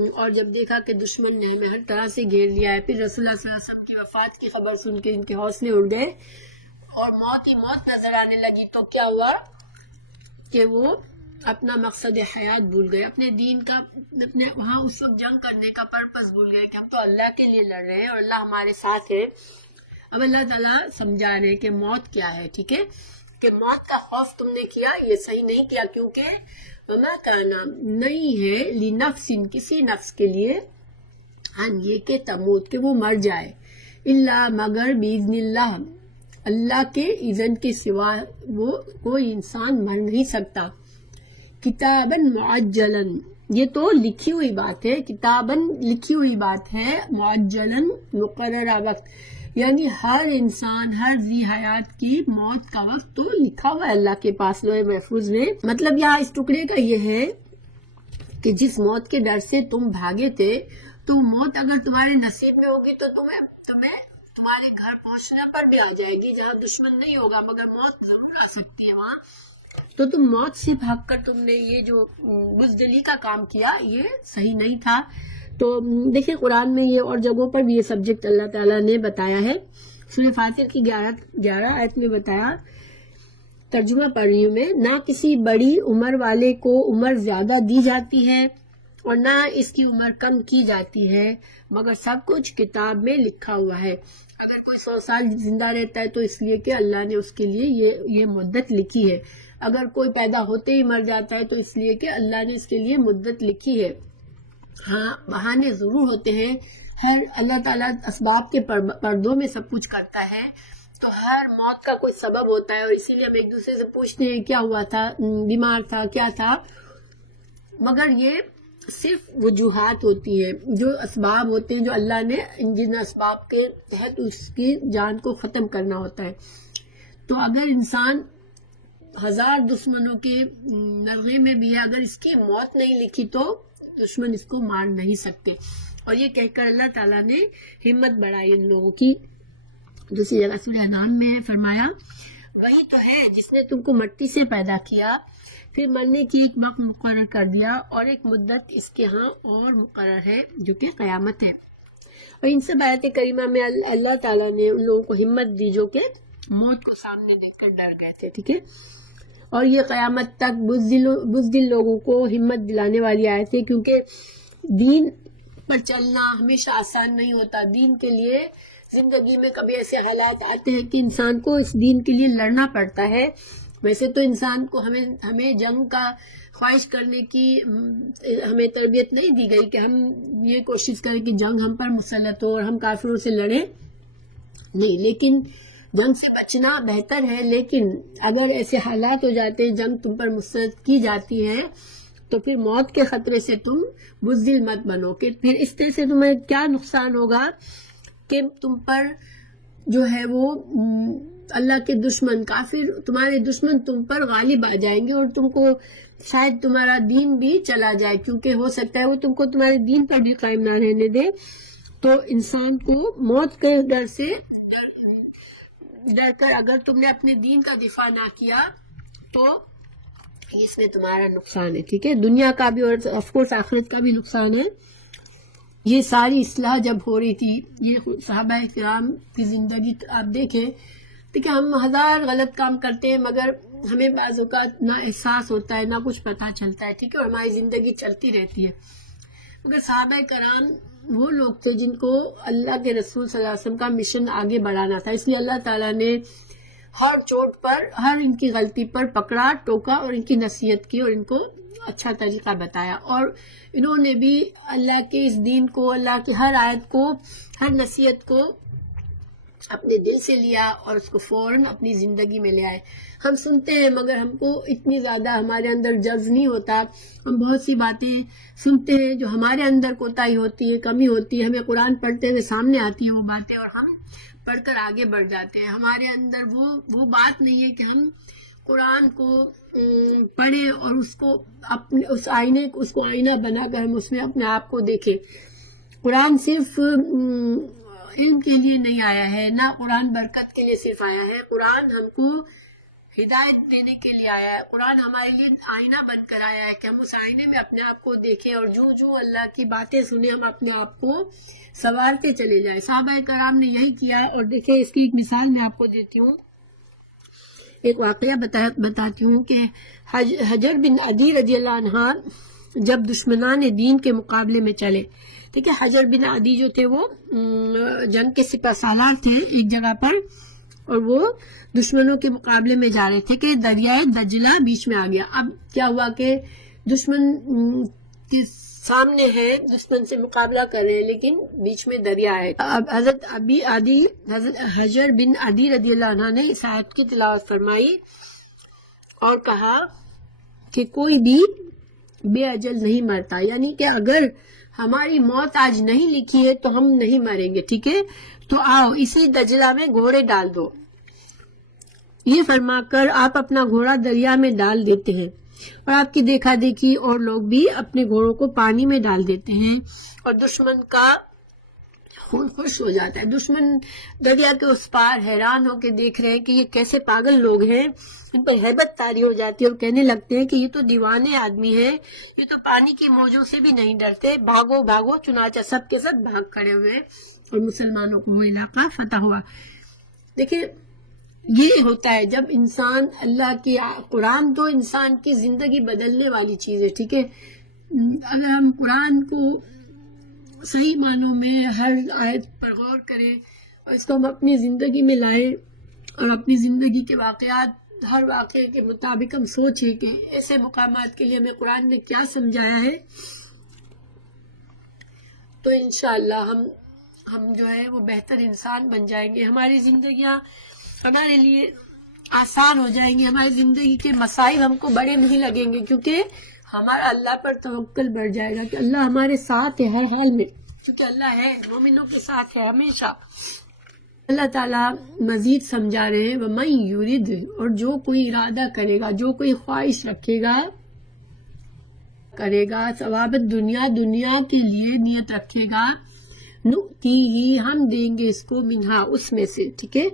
اور جب دیکھا کہ دشمن نے ہمیں ہر طرح سے گھیر لیا ہے، پھر رسول اللہ صلی اللہ علیہ وسلم کی وفات کی خبر سن کے ان کے حوصلے اڑ گئے اور موت ہی موت نظر آنے لگی. تو کیا ہوا کہ وہ اپنا مقصد حیات بھول گئے، اپنے دین کا، اپنے وہاں اس وقت جنگ کرنے کا پرپس بھول گئے کہ ہم تو اللہ کے لیے لڑ رہے ہیں اور اللہ ہمارے ساتھ ہے. اب اللہ تعالیٰ سمجھا رہے ہیں کہ موت کیا ہے. ٹھیک ہے، کہ موت کا خوف تم نے کیا یہ صحیح نہیں کیا، کیونکہ وما کانا نہیں ہے لنفس، کسی نفس کے لیے، ہاں یہ کہ تموت، کہ وہ مر جائے، الا مگر باذن اللہ، اللہ کے اذن کے سوا وہ کوئی انسان مر نہیں سکتا. کتاباً معجلاً، یہ تو لکھی ہوئی بات ہے، کتاباً لکھی ہوئی بات ہے، معجلاً مقررہ وقت، یعنی ہر انسان، ہر ذی حیات کی موت کا وقت تو لکھا ہوا ہے اللہ کے پاس لوح محفوظ میں۔ مطلب یہاں اس ٹکڑے کا یہ ہے کہ جس موت کے ڈر سے تم بھاگے تھے، تو موت اگر تمہارے نصیب میں ہوگی تو تمہیں تمہارے گھر پہنچنے پر بھی آ جائے گی، جہاں دشمن نہیں ہوگا، مگر موت ضرور آ سکتی ہے وہاں۔ تو تم موت سے بھاگ کر تم نے یہ جو بزدلی کا کام کیا، یہ صحیح نہیں تھا۔ تو دیکھیں قرآن میں یہ اور جگہوں پر بھی یہ سبجیکٹ اللہ تعالیٰ نے بتایا ہے۔ سورہ فاطر کی 11 آیت میں بتایا، ترجمہ پڑھ رہی ہوں میں، نہ کسی بڑی عمر والے کو عمر زیادہ دی جاتی ہے اور نہ اس کی عمر کم کی جاتی ہے، مگر سب کچھ کتاب میں لکھا ہوا ہے۔ اگر کوئی 100 سال زندہ رہتا ہے تو اس لیے کہ اللہ نے اس کے لیے یہ مدت لکھی ہے، اگر کوئی پیدا ہوتے ہی مر جاتا ہے تو اس لیے کہ اللہ نے اس کے لیے مدت لکھی ہے۔ ہاں بہانے ضرور ہوتے ہیں، ہر اللہ تعالیٰ اسباب کے پردوں میں سب کچھ کرتا ہے، تو ہر موت کا کوئی سبب ہوتا ہے، اور اسی لیے ہم ایک دوسرے سے پوچھتے ہیں کیا ہوا تھا، بیمار تھا، کیا تھا، مگر یہ صرف وجوہات ہوتی ہیں، جو اسباب ہوتے ہیں جو اللہ نے جن اسباب کے تحت اس کی جان کو ختم کرنا ہوتا ہے۔ تو اگر انسان 1000 دشمنوں کے نغمے میں بھی ہے، اگر اس کی موت نہیں لکھی تو دشمن اس کو مار نہیں سکتے۔ اور یہ کہہ کر اللہ تعالیٰ نے ہمت بڑھائی ان لوگوں کی۔ دوسری جگہ سورہ انعام میں فرمایا، وہی تو ہے جس نے تم کو مٹی سے پیدا کیا، پھر مرنے کی ایک وقت مقرر کر دیا، اور ایک مدت اس کے ہاں اور مقرر ہے جو کہ قیامت ہے۔ اور ان سے آیت کریمہ میں اللہ تعالیٰ نے ان لوگوں کو ہمت دی جو کہ موت کو سامنے دیکھ کر ڈر گئے تھے، ٹھیک ہے۔ اور یہ قیامت تک بزدل لوگوں کو ہمت دلانے والی آیت ہے، کیونکہ دین پر چلنا ہمیشہ آسان نہیں ہوتا۔ دین کے لیے زندگی میں کبھی ایسے حالات آتے ہیں کہ انسان کو اس دین کے لیے لڑنا پڑتا ہے۔ ویسے تو انسان کو ہمیں جنگ کا خواہش کرنے کی ہمیں تربیت نہیں دی گئی کہ ہم یہ کوشش کریں کہ جنگ ہم پر مسلط ہو اور ہم کافروں سے لڑیں، نہیں، لیکن جنگ سے بچنا بہتر ہے۔ لیکن اگر ایسے حالات ہو جاتے ہیں، جنگ تم پر مسلط کی جاتی ہے، تو پھر موت کے خطرے سے تم بزدل مت بنو، کہ پھر اس طرح سے تمہیں کیا نقصان ہوگا کہ تم پر جو ہے وہ اللہ کے دشمن، کافر، تمہارے دشمن تم پر غالب آ جائیں گے، اور تم کو شاید تمہارا دین بھی چلا جائے، کیونکہ ہو سکتا ہے وہ تم کو تمہارے دین پر بھی قائم نہ رہنے دے۔ تو انسان کو موت کے ڈر سے ڈر کر اگر تم نے اپنے دین کا دفاع نہ کیا تو اس میں تمہارا نقصان ہے، ٹھیک ہے، دنیا کا بھی اور آف کورس آخرت کا بھی نقصان ہے۔ یہ ساری اصلاح جب ہو رہی تھی، یہ صحابہ کرام کی زندگی آپ دیکھیں، دیکھیں ہم 1000 غلط کام کرتے ہیں، مگر ہمیں بعض اوقات نہ احساس ہوتا ہے، نہ کچھ پتہ چلتا ہے، ٹھیک ہے، اور ہماری زندگی چلتی رہتی ہے۔ مگر صحابہ کرام وہ لوگ تھے جن کو اللہ کے رسول صلی اللہ علیہ وسلم کا مشن آگے بڑھانا تھا، اس لیے اللہ تعالیٰ نے ہر چوٹ پر، ہر ان کی غلطی پر پکڑا، ٹوکا، اور ان کی نصیحت کی، اور ان کو اچھا طریقہ بتایا، اور انہوں نے بھی اللہ کے اس دین کو، اللہ کی ہر آیت کو، ہر نصیحت کو اپنے دل سے لیا اور اس کو فوراً اپنی زندگی میں لے آئے۔ ہم سنتے ہیں مگر ہم کو اتنی زیادہ ہمارے اندر جذب نہیں ہوتا، ہم بہت سی باتیں سنتے ہیں جو ہمارے اندر کوتاہی ہوتی ہے، کمی ہوتی ہے، ہمیں قرآن پڑھتے ہوئے سامنے آتی ہے وہ باتیں، اور ہم پڑھ کر آگے بڑھ جاتے ہیں۔ ہمارے اندر وہ بات نہیں ہے کہ ہم قرآن کو پڑھیں اور اس کو اپنے اس کو آئینہ بنا کر ہم اس میں اپنے آپ کو دیکھیں۔ قرآن صرف علم کے لیے نہیں آیا ہے، نہ قرآن برکت کے لیے صرف آیا ہے، قرآن ہم کو ہدایت دینے کے لیے آیا ہے، قرآن ہمارے لیے آئینہ بن کر آیا ہے کہ ہم اس آئینے میں اپنے آپ کو دیکھیں، اور جو اللہ کی باتیں سنیں ہم اپنے آپ کو سنوارتے چلے جائیں۔ صحابہ کرام نے یہی کیا، اور دیکھیں اس کی ایک مثال میں آپ کو دیتی ہوں، ایک واقعہ بتاتی ہوں کہ حجر بن عدی رضی اللہ عنہ جب دشمنان دین کے مقابلے میں چلے، ٹھیک ہے، حجر بن عدی جو تھے وہ جنگ کے سپہ سالار تھے ایک جگہ پر، اور وہ دشمنوں کے مقابلے میں جا رہے تھے کہ دریائے دجلہ بیچ میں آ گیا۔ اب کیا ہوا کہ دشمن کے سامنے ہے، دشمن سے مقابلہ کر رہے ہیں، لیکن بیچ میں دریا ہے۔ اب حضرت حجر بن عدی رضی اللہ عنہ نے اس آیت کی تلاوت فرمائی اور کہا کہ کوئی بھی بے اجل نہیں مرتا، یعنی کہ اگر ہماری موت آج نہیں لکھی ہے تو ہم نہیں مریں گے، ٹھیک ہے؟ تو آؤ اسی دجلہ میں گھوڑے ڈال دو۔ یہ فرما کر آپ اپنا گھوڑا دریا میں ڈال دیتے ہیں، اور آپ کی دیکھا دیکھی اور لوگ بھی اپنے گھوڑوں کو پانی میں ڈال دیتے ہیں، اور دشمن کا خون خوش ہو جاتا ہے۔ دشمن دریا کے اس پار حیران ہو کے دیکھ رہے ہیں کہ یہ کیسے پاگل لوگ ہیں، ان پر ہیبت طاری ہو جاتی ہے اور کہنے لگتے ہیں کہ یہ تو دیوانے آدمی ہیں، یہ تو پانی کی موجوں سے بھی نہیں ڈرتے، بھاگو بھاگو۔ چنانچہ سب کے سب بھاگ کھڑے ہوئے اور مسلمانوں کو وہ علاقہ فتح ہوا۔ دیکھیں یہ ہوتا ہے جب انسان اللہ کی قرآن تو انسان کی زندگی بدلنے والی چیز ہے، ٹھیک ہے؟ اگر ہم قرآن کو صحیح معنوں میں ہر آیت پر غور کریں اور اس کو ہم اپنی زندگی میں لائیں اور اپنی زندگی کے واقعات، ہر واقعے کے مطابق ہم سوچیں کہ ایسے مقامات کے لیے ہمیں قرآن نے کیا سمجھایا ہے، تو انشاءاللہ ہم جو ہے وہ بہتر انسان بن جائیں گے، ہماری زندگیاں ہمارے لیے آسان ہو جائیں گی، ہماری زندگی کے مسائل ہم کو بڑے نہیں لگیں گے، کیونکہ ہمارا اللہ پر توکل بڑھ جائے گا کہ اللہ ہمارے ساتھ ہے ہر حال میں، کیونکہ اللہ ہے، مومنوں کے ساتھ ہے ہمیشہ۔ اللہ تعالیٰ مزید سمجھا رہے ہیں وَمَن يُرِدْ، اور جو کوئی ارادہ کرے گا، جو کوئی خواہش رکھے گا ثواب دنیا کے لیے نیت رکھے گا، نُؤْتِیہِ، ہم دیں گے اس کو منہا، اس میں سے، ٹھیک ہے؟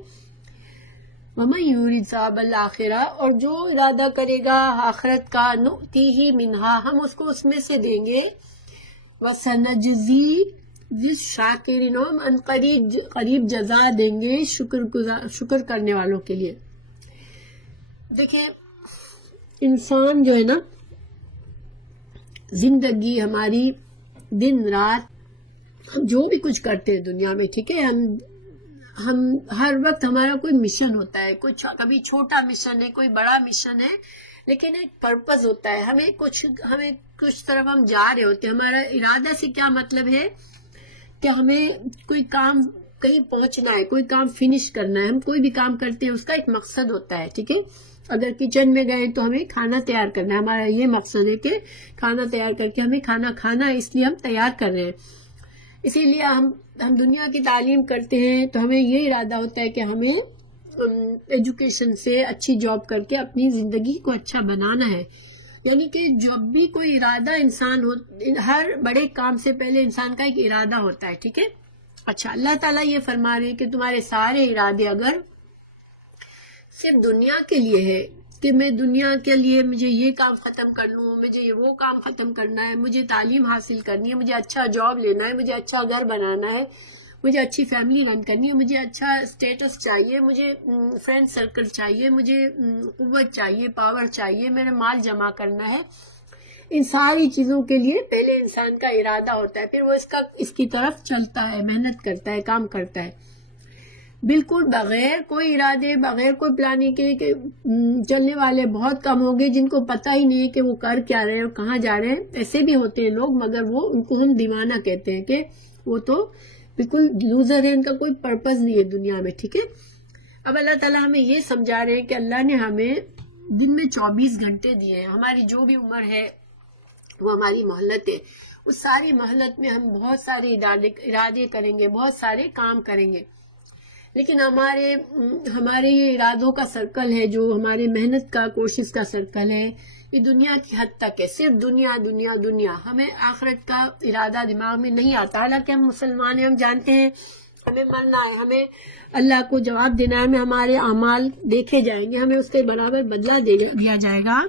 وَمَن يُرِدْ ثواب الآخرہ، اور جو ارادہ کرے گا آخرت کا، نُؤْتِیہِ منہا، ہم اس کو اس میں سے دیں گے، وَسَنَجْزِي الشَّاکِرِینَ، ہم قریب جزا دیں گے شکر کرنے والوں کے لیے۔ دیکھیں انسان جو ہے نا، زندگی ہماری دن رات ہم جو بھی کچھ کرتے ہیں دنیا میں، ٹھیک ہے، ہم ہر وقت ہمارا کوئی مشن ہوتا ہے، کبھی چھوٹا مشن ہے، کوئی بڑا مشن ہے، لیکن ایک پرپز ہوتا ہے، ہمیں کچھ طرف ہم جا رہے ہوتے ہیں۔ ہمارا ارادہ سے کیا مطلب ہے کہ ہمیں کوئی کام کہیں پہنچنا ہے، کوئی کام فنش کرنا ہے، ہم کوئی بھی کام کرتے ہیں اس کا ایک مقصد ہوتا ہے، ٹھیک ہے؟ اگر کچن میں گئے تو ہمیں کھانا تیار کرنا ہے، ہمارا یہ مقصد ہے کہ کھانا تیار کر کے ہمیں کھانا ہے، اس لیے ہم تیار کر رہے ہیں۔ اسی لیے ہم دنیا کی تعلیم کرتے ہیں تو ہمیں یہ ارادہ ہوتا ہے کہ ہمیں ایجوکیشن سے اچھی جاب کر کے اپنی زندگی کو اچھا بنانا ہے، یعنی کہ جب بھی کوئی ارادہ انسان ہو، ہر بڑے کام سے پہلے انسان کا ایک ارادہ ہوتا ہے، ٹھیک ہے؟ اچھا، اللہ تعالیٰ یہ فرما رہے ہیں کہ تمہارے سارے ارادے اگر صرف دنیا کے لیے ہے کہ میں دنیا کے لیے مجھے یہ کام ختم کر لوں، مجھے وہ کام ختم کرنا ہے، مجھے تعلیم حاصل کرنی ہے، مجھے اچھا جاب لینا ہے، مجھے اچھا گھر بنانا ہے، مجھے اچھی فیملی رن کرنی ہے، مجھے اچھا اسٹیٹس چاہیے، مجھے فرینڈ سرکل چاہیے، مجھے قوت چاہیے، پاور چاہیے، میرا مال جمع کرنا ہے، ان ساری چیزوں کے لیے پہلے انسان کا ارادہ ہوتا ہے، پھر وہ اس کی طرف چلتا ہے، محنت کرتا ہے، کام کرتا ہے، بالکل بغیر کوئی ارادے، بغیر کوئی پلاننگ کے کہ چلنے والے بہت کم ہوں گے جن کو پتہ ہی نہیں ہے کہ وہ کر کیا رہے ہیں اور کہاں جا رہے ہیں۔ ایسے بھی ہوتے ہیں لوگ، مگر ان کو ہم دیوانہ کہتے ہیں کہ وہ تو بالکل لوزر ہے، ان کا کوئی پرپز نہیں ہے دنیا میں، ٹھیک ہے؟ اب اللہ تعالیٰ ہمیں یہ سمجھا رہے ہیں کہ اللہ نے ہمیں دن میں 24 گھنٹے دیے ہیں، ہماری جو بھی عمر ہے وہ ہماری مہلت ہے، اس ساری مہلت میں ہم بہت سارے ارادے کریں گے، بہت سارے کام کریں گے، لیکن ہمارے یہ ارادوں کا سرکل ہے، جو ہمارے محنت کا، کوشش کا سرکل ہے، یہ دنیا کی حد تک ہے، صرف دنیا دنیا دنیا، ہمیں آخرت کا ارادہ دماغ میں نہیں آتا۔ حالانکہ ہم مسلمان ہیں، ہم جانتے ہیں ہمیں مرنا ہے، ہمیں اللہ کو جواب دینا ہے، ہمیں ہمارے اعمال دیکھے جائیں گے، ہمیں اس کے برابر بدلہ دیا جائے گا،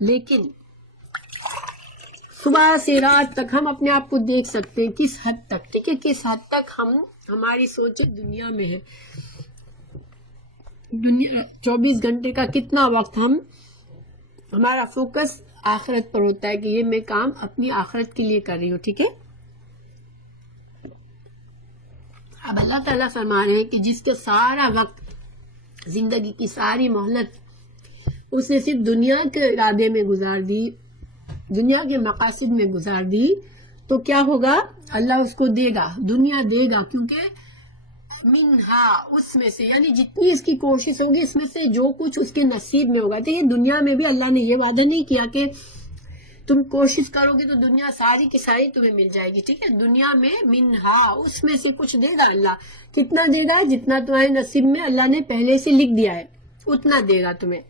لیکن صبح سے رات تک ہم اپنے آپ کو دیکھ سکتے ہیں کس حد تک، ٹھیک ہے، کس حد تک ہماری سوچ دنیا میں ہے، 24 گھنٹے کا کتنا وقت ہمارا فوکس آخرت پر ہوتا ہے کہ یہ میں کام اپنی آخرت کے لیے کر رہی ہوں، ٹھیک ہے؟ اب اللہ تعالیٰ فرما رہے ہیں کہ جس کا سارا وقت، زندگی کی ساری مہلت اس نے صرف دنیا کے ارادے میں گزار دی، دنیا کے مقاصد میں گزار دی، تو کیا ہوگا؟ اللہ اس کو دے گا، دنیا دے گا، کیونکہ منہا اس میں سے، یعنی جتنی اس کی کوشش ہوگی اس میں سے جو کچھ اس کے نصیب میں ہوگا. تو یہ دنیا میں بھی اللہ نے یہ وعدہ نہیں کیا کہ تم کوشش کرو گے تو دنیا ساری کی ساری تمہیں مل جائے گی. ٹھیک ہے، دنیا میں منہا اس میں سے کچھ دے گا اللہ. کتنا دے گا؟ جتنا تمہارے نصیب میں اللہ نے پہلے سے لکھ دیا ہے اتنا دے گا تمہیں.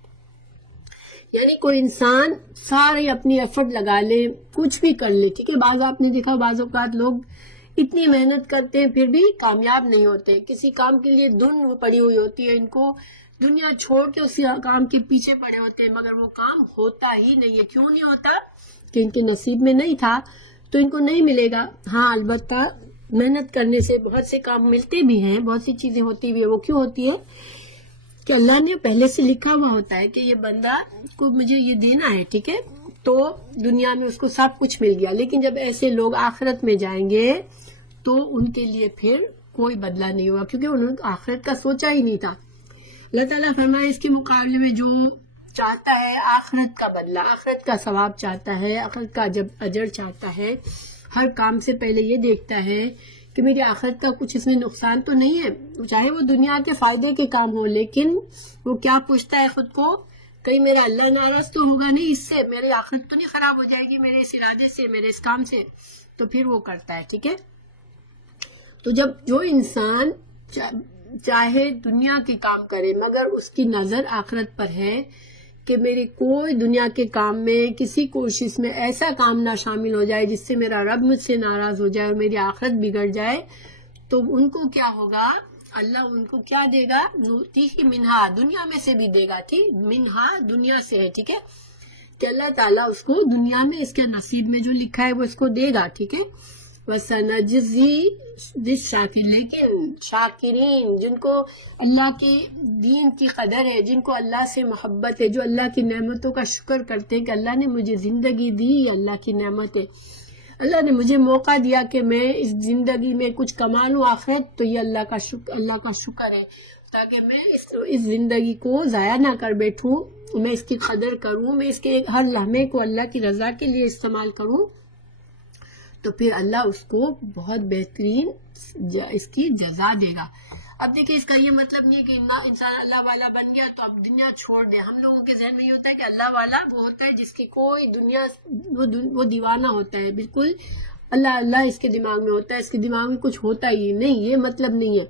یعنی کوئی انسان سارے اپنی ایفرٹ لگا لے، کچھ بھی کر لے. ٹھیک ہے، بعض آپ نے دیکھا بعض اوقات لوگ اتنی محنت کرتے ہیں پھر بھی کامیاب نہیں ہوتے. کسی کام کے لیے دھن وہ پڑی ہوئی ہوتی ہے، ان کو دنیا چھوڑ کے اسی کام کے پیچھے پڑے ہوتے ہیں، مگر وہ کام ہوتا ہی نہیں ہے. کیوں نہیں ہوتا؟ کہ ان کے نصیب میں نہیں تھا تو ان کو نہیں ملے گا. ہاں البتہ محنت کرنے سے بہت سے کام ملتے بھی ہیں، بہت سی چیزیں ہوتی بھی ہیں. وہ کیوں ہوتی ہے؟ کہ اللہ نے پہلے سے لکھا ہوا ہوتا ہے کہ یہ بندہ کو مجھے یہ دینا ہے. ٹھیک ہے، تو دنیا میں اس کو سب کچھ مل گیا. لیکن جب ایسے لوگ آخرت میں جائیں گے تو ان کے لیے پھر کوئی بدلہ نہیں ہوگا، کیونکہ انہوں نے آخرت کا سوچا ہی نہیں تھا. اللہ تعالیٰ فرمائے اس کے مقابلے میں جو چاہتا ہے آخرت کا بدلہ، آخرت کا ثواب چاہتا ہے، آخرت کا جب اجر چاہتا ہے، ہر کام سے پہلے یہ دیکھتا ہے کہ میری آخرت کا کچھ اس میں نقصان تو نہیں ہے. چاہے وہ دنیا کے فائدے کے کام ہو، لیکن وہ کیا پوچھتا ہے خود کو، کہیں میرا اللہ ناراض تو ہوگا نہیں اس سے، میری آخرت تو نہیں خراب ہو جائے گی میرے اس ارادے سے، میرے اس کام سے. تو پھر وہ کرتا ہے. ٹھیک ہے، تو جب جو انسان چاہے دنیا کے کام کرے مگر اس کی نظر آخرت پر ہے کہ میری کوئی دنیا کے کام میں کسی کوشش میں ایسا کام نہ شامل ہو جائے جس سے میرا رب مجھ سے ناراض ہو جائے اور میری آخرت بگڑ جائے، تو ان کو کیا ہوگا؟ اللہ ان کو کیا دے گا؟ نوتی ہی منہا، دنیا میں سے بھی دے گا. ٹھیک، منہا دنیا سے ہے. ٹھیک ہے، کہ اللہ تعالیٰ اس کو دنیا میں اس کے نصیب میں جو لکھا ہے وہ اس کو دے گا. ٹھیک ہے، وَسَنَجْزِي شاکر، لیکن شاکرین جن کو اللہ کے دین کی قدر ہے، جن کو اللہ سے محبت ہے، جو اللہ کی نعمتوں کا شکر کرتے ہیں کہ اللہ نے مجھے زندگی دی، اللہ کی نعمت ہے، اللہ نے مجھے موقع دیا کہ میں اس زندگی میں کچھ کما لوں آخرت، تو یہ اللہ کا شکر ہے، تاکہ میں اس زندگی کو ضائع نہ کر بیٹھوں، میں اس کی قدر کروں، میں اس کے ہر لمحے کو اللہ کی رضا کے لیے استعمال کروں. تو پھر اللہ اس کو بہت بہترین اس کی جزا دے گا. اب دیکھیں اس کا یہ مطلب نہیں ہے کہ انسان اللہ والا بن گیا تو اب دنیا چھوڑ دے. ہم لوگوں کے ذہن میں یہ ہوتا ہے کہ اللہ والا وہ ہوتا ہے جس کی کوئی دنیا، وہ دیوانہ ہوتا ہے، بالکل اللہ اس کے دماغ میں ہوتا ہے، اس کے دماغ میں کچھ ہوتا ہی نہیں. یہ مطلب نہیں ہے.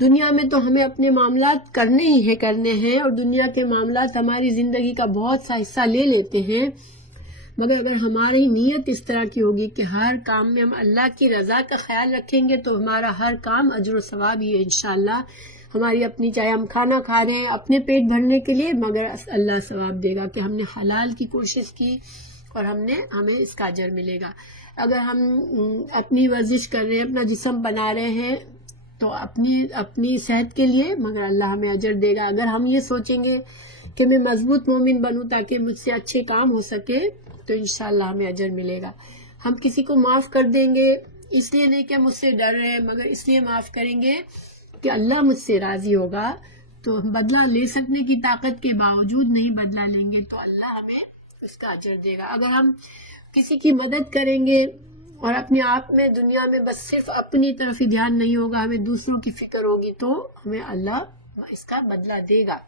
دنیا میں تو ہمیں اپنے معاملات کرنے ہیں اور دنیا کے معاملات ہماری زندگی کا بہت سا حصہ لے لیتے ہیں، مگر اگر ہماری نیت اس طرح کی ہوگی کہ ہر کام میں ہم اللہ کی رضا کا خیال رکھیں گے تو ہمارا ہر کام اجر و ثواب ہی ہے انشاءاللہ. ہماری اپنی، چاہے ہم کھانا کھا رہے ہیں اپنے پیٹ بھرنے کے لیے، مگر اللہ ثواب دے گا کہ ہم نے حلال کی کوشش کی اور ہمیں اس کا اجر ملے گا. اگر ہم اپنی ورزش کر رہے ہیں، اپنا جسم بنا رہے ہیں تو اپنی صحت کے لیے، مگر اللہ ہمیں اجر دے گا. اگر ہم یہ سوچیں گے کہ میں مضبوط مومن بنوں تاکہ مجھ سے اچھے کام ہو سکے تو انشاءاللہ ہمیں اجر ملے گا. ہم کسی کو معاف کر دیں گے اس لیے نہیں کہ مجھ سے ڈر رہے ہیں، مگر اس لیے معاف کریں گے کہ اللہ مجھ سے راضی ہوگا. تو ہم بدلہ لے سکنے کی طاقت کے باوجود نہیں بدلہ لیں گے تو اللہ ہمیں اس کا اجر دے گا. اگر ہم کسی کی مدد کریں گے اور اپنے آپ میں دنیا میں بس صرف اپنی طرف ہی دھیان نہیں ہوگا، ہمیں دوسروں کی فکر ہوگی، تو ہمیں اللہ اس کا بدلہ دے گا.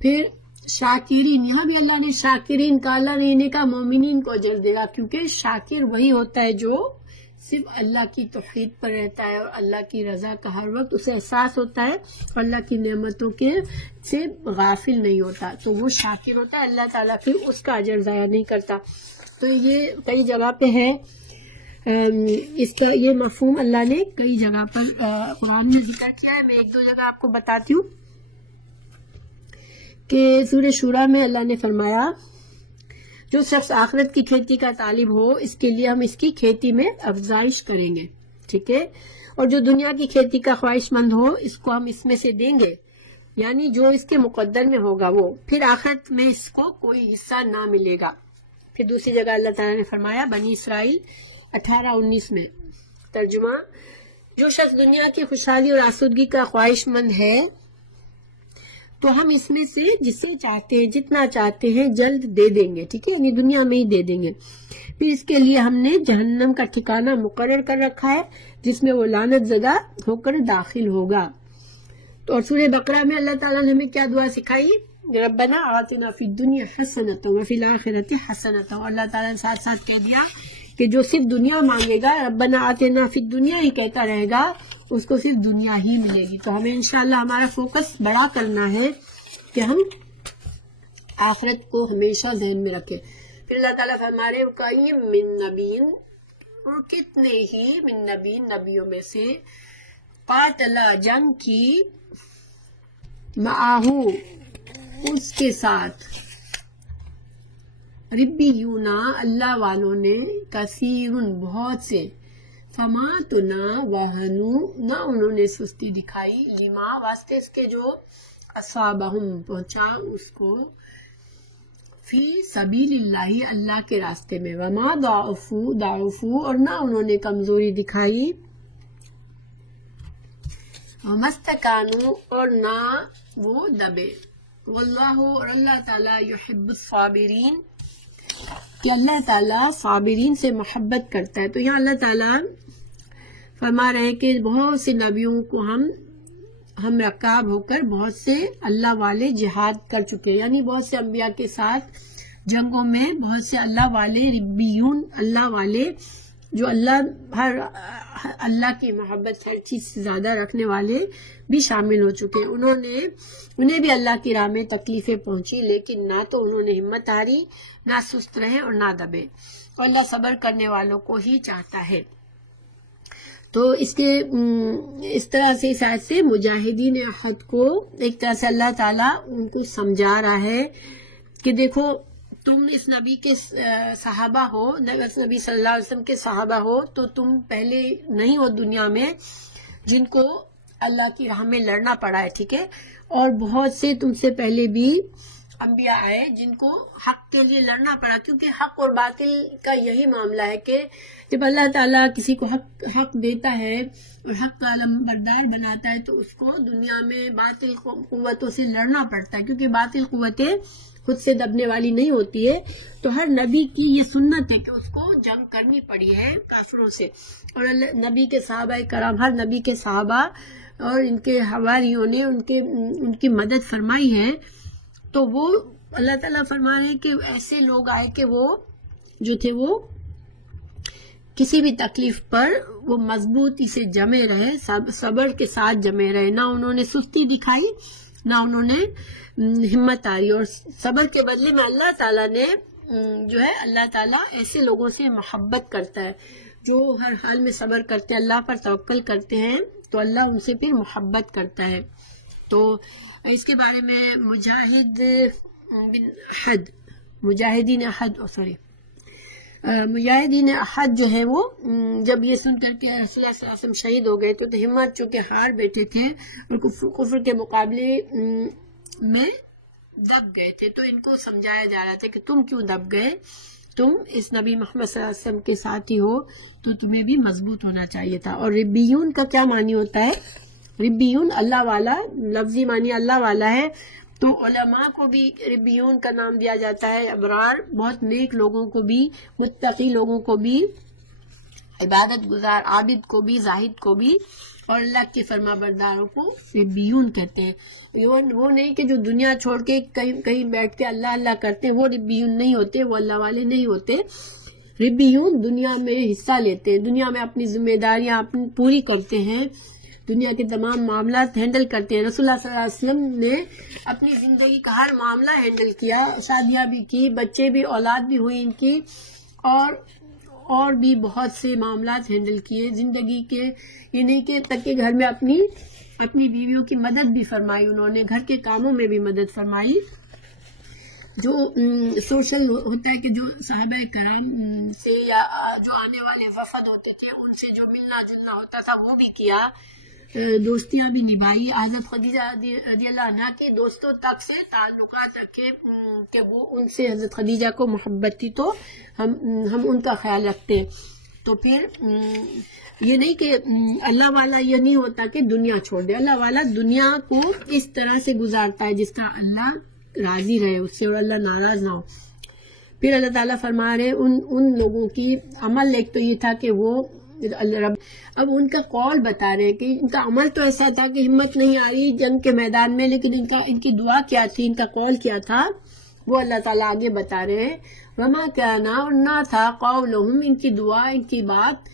پھر شاکرین، یہاں بھی اللہ نے شاکرین کا، اللہ نے انہیں کا مومنین کو اجر دے گا، کیونکہ شاکر وہی ہوتا ہے جو صرف اللہ کی توحید پر رہتا ہے اور اللہ کی رضا کا ہر وقت اسے احساس ہوتا ہے اور اللہ کی نعمتوں کے سے غافل نہیں ہوتا، تو وہ شاکر ہوتا ہے. اللہ تعالیٰ پھر اس کا اجر ضائع نہیں کرتا. تو یہ کئی جگہ پہ ہے، اس کا یہ مفہوم اللہ نے کئی جگہ پر قرآن میں ذکر کیا ہے. میں ایک دو جگہ آپ کو بتاتی ہوں کہ سورہ شورا میں اللہ نے فرمایا جو شخص آخرت کی کھیتی کا طالب ہو اس کے لیے ہم اس کی کھیتی میں افزائش کریں گے. ٹھیک ہے، اور جو دنیا کی کھیتی کا خواہش مند ہو اس کو ہم اس میں سے دیں گے، یعنی جو اس کے مقدر میں ہوگا وہ، پھر آخرت میں اس کو کوئی حصہ نہ ملے گا. پھر دوسری جگہ اللہ تعالیٰ نے فرمایا بنی اسرائیل 18-19 میں، ترجمہ، جو شخص دنیا کی خوشحالی اور آسودگی کا خواہش مند ہے تو ہم اس میں سے جسے چاہتے ہیں جتنا چاہتے ہیں جلد دے دیں گے، ٹھیک ہے، یعنی دنیا میں ہی دے دیں گے. پھر اس کے لیے ہم نے جہنم کا ٹھکانہ مقرر کر رکھا ہے جس میں وہ لعنت زدہ ہو کر داخل ہوگا. تو اور سورہ بقرہ میں اللہ تعالیٰ نے ہمیں کیا دعا سکھائی؟ ربنا آتنا فی الدنیا حسنۃ وفی الآخرۃ حسنۃ. اللہ تعالیٰ نے ساتھ ساتھ کہہ دیا کہ جو صرف دنیا مانگے گا، ربنا آتنا فی الدنیا ہی کہتا رہے گا، اس کو صرف دنیا ہی ملے گی. تو ہمیں انشاءاللہ ہمارا فوکس بڑا کرنا ہے کہ ہم آخرت کو ہمیشہ ذہن میں رکھیں. پھر اللہ تعالیٰ فرما رہے وَكَأَيٍّ مِّن نَبِيٍّ، اور کتنے ہی من نبی، نبیوں میں سے، قاتلا جنگ کی، معاہو اس کے ساتھ، ربیون اللہ والوں نے، کثیرن بہت سے، فما تو نہ وہنو نہ انہوں نے سستی دکھائی، لما واسطے اس کے جو اصابہم پہنچا اس کو، فی سبیل اللہ اللہ کے راستے میں، وما ضعفوا اور نہ انہوں نے کمزوری دکھائی، ومستکانوا اور نہ وہ دبے، واللہ اور اللہ تعالیٰ یحب الصابرین، کہ اللہ تعالیٰ صابرین سے محبت کرتا ہے. تو یہاں اللہ تعالیٰ فرما رہے ہیں کہ بہت سے نبیوں کو ہم رکاب ہو کر بہت سے اللہ والے جہاد کر چکے، یعنی بہت سے انبیاء کے ساتھ جنگوں میں بہت سے اللہ والے، ربیون اللہ والے، جو اللہ کی محبت ہر چیز سے زیادہ رکھنے والے بھی شامل ہو چکے. انہیں بھی اللہ کی راہ میں تکلیفیں پہنچی، لیکن نہ تو انہوں نے ہمت ہاری، نہ سست رہے اور نہ دبے. اور اللہ صبر کرنے والوں کو ہی چاہتا ہے. تو اس طرح سے اس آیت سے مجاہدین احد کو ایک طرح سے اللہ تعالیٰ ان کو سمجھا رہا ہے کہ دیکھو تم اس نبی کے صحابہ ہو، نبی صلی اللہ علیہ وسلم کے صحابہ ہو، تو تم پہلے نہیں ہو دنیا میں جن کو اللہ کی راہ میں لڑنا پڑا ہے، ٹھیک ہے، اور بہت سے تم سے پہلے بھی انبیاء آئے جن کو حق کے لیے لڑنا پڑا، کیونکہ حق اور باطل کا یہی معاملہ ہے کہ جب اللہ تعالیٰ کسی کو حق دیتا ہے اور حق کا علم بردار بناتا ہے تو اس کو دنیا میں باطل قوتوں سے لڑنا پڑتا ہے، کیونکہ باطل قوتیں خود سے دبنے والی نہیں ہوتی ہے. تو ہر نبی کی یہ سنت ہے کہ اس کو جنگ کرنی پڑی ہے کافروں سے. اور نبی کے صحابہ کرام، ہر نبی کے صحابہ اور ان کے حواریوں نے ان کی مدد فرمائی ہے. تو وہ اللہ تعالیٰ فرما رہے ہیں کہ ایسے لوگ آئے کہ وہ جو تھے وہ کسی بھی تکلیف پر وہ مضبوطی سے جمے رہے، صبر کے ساتھ جمے رہے، نہ انہوں نے سستی دکھائی نہ انہوں نے ہمت آئی. اور صبر کے بدلے میں اللہ تعالیٰ نے جو ہے اللہ تعالیٰ ایسے لوگوں سے محبت کرتا ہے جو ہر حال میں صبر کرتے ہیں، اللہ پر توکل کرتے ہیں، تو اللہ ان سے پھر محبت کرتا ہے. تو اس کے بارے میں مجاہدین احد جو ہے وہ جب یہ سن کر کے رسول اللہ صلی اللہ علیہ وسلم شہید ہو گئے تو ہمت چونکہ ہار بیٹھے تھے اور کفر کے مقابلے میں دب گئے تھے، تو ان کو سمجھایا جا رہا تھا کہ تم کیوں دب گئے، تم اس نبی محمد صلی اللہ علیہ وسلم کے ساتھ ہی ہو تو تمہیں بھی مضبوط ہونا چاہیے تھا. اور ربیون کا کیا معنی ہوتا ہے؟ ربیون اللہ والا، لفظی معنی اللہ والا ہے. تو علماء کو بھی ربیون کا نام دیا جاتا ہے، ابرار بہت نیک لوگوں کو بھی، متقی لوگوں کو بھی، عبادت گزار عابد کو بھی، زاہد کو بھی، اور اللہ کے فرما برداروں کو ربیون کہتے ہیں. وہ نہیں کہ جو دنیا چھوڑ کے کہیں بیٹھ کے اللہ اللہ کرتے ہیں، وہ ربیون نہیں ہوتے، وہ اللہ والے نہیں ہوتے. ربیون دنیا میں حصہ لیتے ہیں، دنیا میں اپنی ذمہ داریاں اپنی پوری کرتے ہیں، دنیا کے تمام معاملات ہینڈل کرتے ہیں. رسول اللہ صلی اللہ علیہ وسلم نے اپنی زندگی کا ہر معاملہ ہینڈل کیا، شادیاں بھی کی، بچے بھی، اولاد بھی ہوئی ان کی، اور بھی بہت سے معاملات ہینڈل کیے زندگی کے. یہ نہیں کہ تک کہ گھر میں اپنی بیویوں کی مدد بھی فرمائی، انہوں نے گھر کے کاموں میں بھی مدد فرمائی. جو سوشل ہوتا ہے کہ جو صحابہ کرام سے یا جو آنے والے وفد ہوتے تھے ان سے جو ملنا جلنا ہوتا تھا وہ بھی کیا، دوستیاں بھی نبھائی. حضرت خدیجہ رضی اللہ عنہا کے دوستوں تک سے تعلقات رکھے کہ وہ ان سے حضرت خدیجہ کو محبت تھی تو ہم ان کا خیال رکھتے ہیں. تو پھر یہ نہیں کہ اللہ والا یہ نہیں ہوتا کہ دنیا چھوڑ دے. اللہ والا دنیا کو اس طرح سے گزارتا ہے جس کا اللہ راضی رہے اس سے اور اللہ ناراض نہ ہو. پھر اللہ تعالیٰ فرما رہے ان لوگوں کی عمل ایک تو یہ تھا کہ وہ رب، اب ان کا قول بتا رہے کہ ان کا عمل تو ایسا تھا کہ ہمت نہیں آ رہی جنگ کے میدان میں، لیکن ان کی دعا کیا تھی، ان کا قول کیا تھا، وہ اللہ تعالیٰ آگے بتا رہے ہیں. وما کانا، اور نہ تھا قولہم، ان کی دعا، ان کی بات،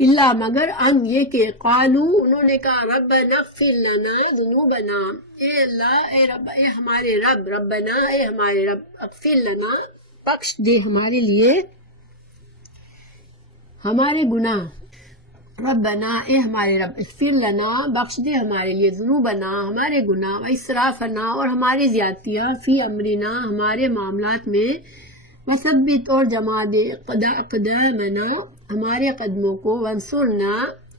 الا مگر ان یہ کہ قالو، انہوں نے کہا ربنا اغفر لنا ذنوبنا، اے اللہ، اے رب، اے ہمارے رب، ربنا، اے ہمارے رب، اغفر لنا، بخش دے ہمارے لیے ہمارے گناہ، ربنا، اے ہمارے رب، اغفر لنا، بخش دے ہمارے لیے، ذنوبنا، ہمارے گناہ، اسرافنا، اور ہماری زیادتیاں، فی امرنا، ہمارے معاملات میں، وثبت، اور جما دے اقدامنا، ہمارے قدموں کو، وانصرنا،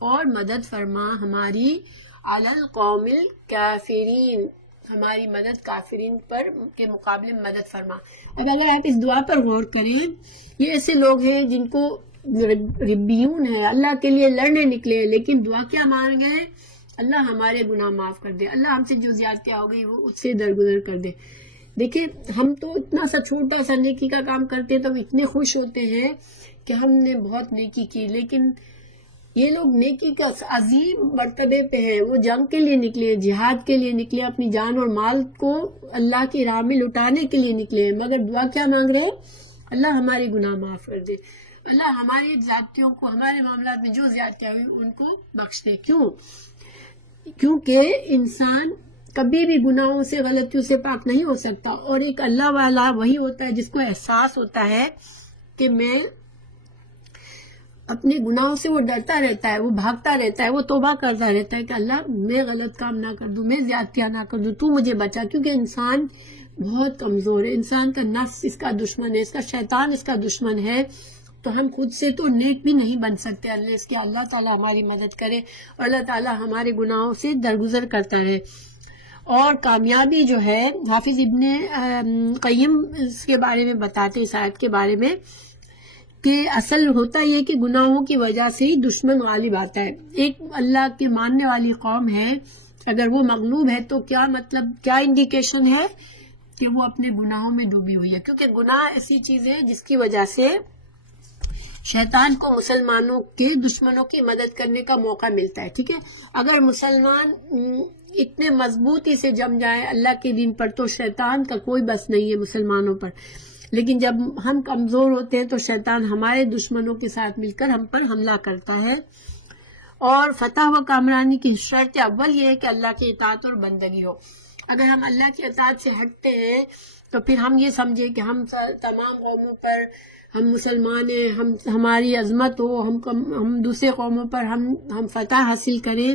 اور مدد فرما ہماری، علی القوم الکافرین، ہماری مدد کافرین پر کے مقابلے میں مدد فرما. اب اگر آپ اس دعا پر غور کریں، یہ ایسے لوگ ہیں جن کو ربیون ہے، اللہ کے لیے لڑنے نکلے، لیکن دعا کیا مانگ گئے؟ اللہ ہمارے گناہ معاف کر دے، اللہ ہم سے جو زیادتیاں ہو گئی وہ اس سے درگزر کر دے. دیکھیں، ہم تو اتنا سا چھوٹا سا نیکی کا کام کرتے ہیں تو ہم اتنے خوش ہوتے ہیں کہ ہم نے بہت نیکی کی، لیکن یہ لوگ نیکی کا عظیم مرتبے پہ ہیں، وہ جنگ کے لیے نکلے، جہاد کے لیے نکلے، اپنی جان اور مال کو اللہ کی راہ میں لٹانے کے لیے نکلے، مگر دعا کیا مانگ رہے ہیں؟ اللہ ہمارے گناہ معاف کر دے، اللہ ہماری زیادتیوں کو، ہمارے معاملات میں جو زیادتیاں ہوئی ان کو بخش دے. کیونکہ انسان کبھی بھی گناہوں سے، غلطیوں سے پاک نہیں ہو سکتا، اور ایک اللہ والا وہی ہوتا ہے جس کو احساس ہوتا ہے کہ میں اپنے گناہوں سے، وہ ڈرتا رہتا ہے، وہ بھاگتا رہتا ہے، وہ توبہ کرتا رہتا ہے کہ اللہ میں غلط کام نہ کر دوں، میں زیادتیاں نہ کر دوں، تو مجھے بچا. کیونکہ انسان بہت کمزور ہے، انسان کا نفس اس کا دشمن ہے، اس کا شیطان اس کا دشمن ہے، تو ہم خود سے تو نیک بھی نہیں بن سکتے اس کے اللہ تعالیٰ ہماری مدد کرے اور اللہ تعالیٰ ہمارے گناہوں سے درگزر کرتا ہے. اور کامیابی جو ہے، حافظ ابن قیم اس کے بارے میں بتاتے، اس آیت کے بارے میں، کہ اصل ہوتا یہ کہ گناہوں کی وجہ سے ہی دشمن غالب آتا ہے. ایک اللہ کے ماننے والی قوم ہے، اگر وہ مغلوب ہے تو کیا مطلب، کیا انڈیکیشن ہے کہ وہ اپنے گناہوں میں ڈوبی ہوئی ہے. کیونکہ گناہ ایسی چیز ہے جس کی وجہ سے شیطان کو مسلمانوں کے دشمنوں کی مدد کرنے کا موقع ملتا ہے. ٹھیک ہے، اگر مسلمان اتنے مضبوطی سے جم جائے اللہ کے دین پر تو شیطان کا کوئی بس نہیں ہے مسلمانوں پر. لیکن جب ہم کمزور ہوتے ہیں تو شیطان ہمارے دشمنوں کے ساتھ مل کر ہم پر حملہ کرتا ہے. اور فتح و کامرانی کی شرط اول یہ ہے کہ اللہ کی اطاعت اور بندگی ہو. اگر ہم اللہ کی اطاعت سے ہٹتے ہیں تو پھر ہم یہ سمجھے کہ ہم تمام قوموں پر ہم مسلمان ہیں، ہماری عظمت ہو، ہم دوسرے قوموں پر ہم فتح حاصل کریں،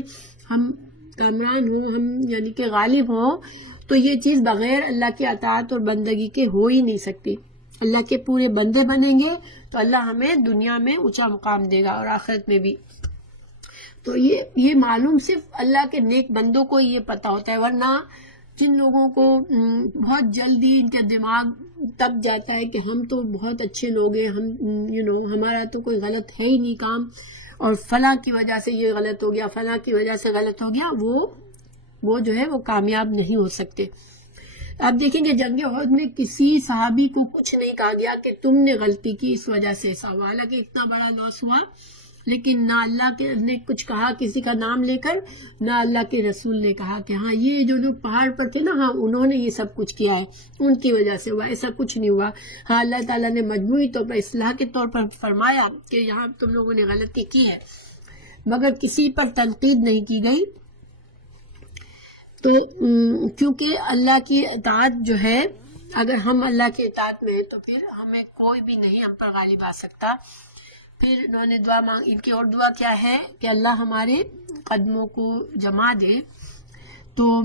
ہم کامران ہوں، ہم یعنی کہ غالب ہوں، تو یہ چیز بغیر اللہ کی اطاعت اور بندگی کے ہو ہی نہیں سکتی. اللہ کے پورے بندے بنیں گے تو اللہ ہمیں دنیا میں اونچا مقام دے گا اور آخرت میں بھی. تو یہ معلوم صرف اللہ کے نیک بندوں کو یہ پتہ ہوتا ہے، ورنہ جن لوگوں کو بہت جلدی ان کے دماغ تب جاتا ہے کہ ہم تو بہت اچھے لوگ ہیں، ہم ہمارا تو کوئی غلط ہے ہی نہیں کام، اور فلاں کی وجہ سے یہ غلط ہو گیا، فلاں کی وجہ سے غلط ہو گیا، وہ جو ہے وہ کامیاب نہیں ہو سکتے. آپ دیکھیں گے جنگ احد میں کسی صحابی کو کچھ نہیں کہا گیا کہ تم نے غلطی کی اس وجہ سے ایسا ہوا، حالانکہ اتنا بڑا لاس ہوا، لیکن نہ اللہ کے نے کچھ کہا کسی کا نام لے کر، نہ اللہ کے رسول نے کہا کہ ہاں یہ جو لوگ پہاڑ پر تھے نا، ہاں انہوں نے یہ سب کچھ کیا ہے، ان کی وجہ سے ہوا، ایسا کچھ نہیں ہوا. ہاں اللہ تعالیٰ نے مجموعی طور پر اصلاح کے طور پر فرمایا کہ یہاں تم لوگوں نے غلطی کی ہے، مگر کسی پر تنقید نہیں کی گئی. تو کیونکہ اللہ کی اطاعت جو ہے، اگر ہم اللہ کی اطاعت میں ہیں تو پھر ہمیں کوئی بھی نہیں ہم پر غالب آ سکتا. پھر انہوں نے دعا مانگ، ان کی اور دعا کیا ہے کہ اللہ ہمارے قدموں کو جما دے. تو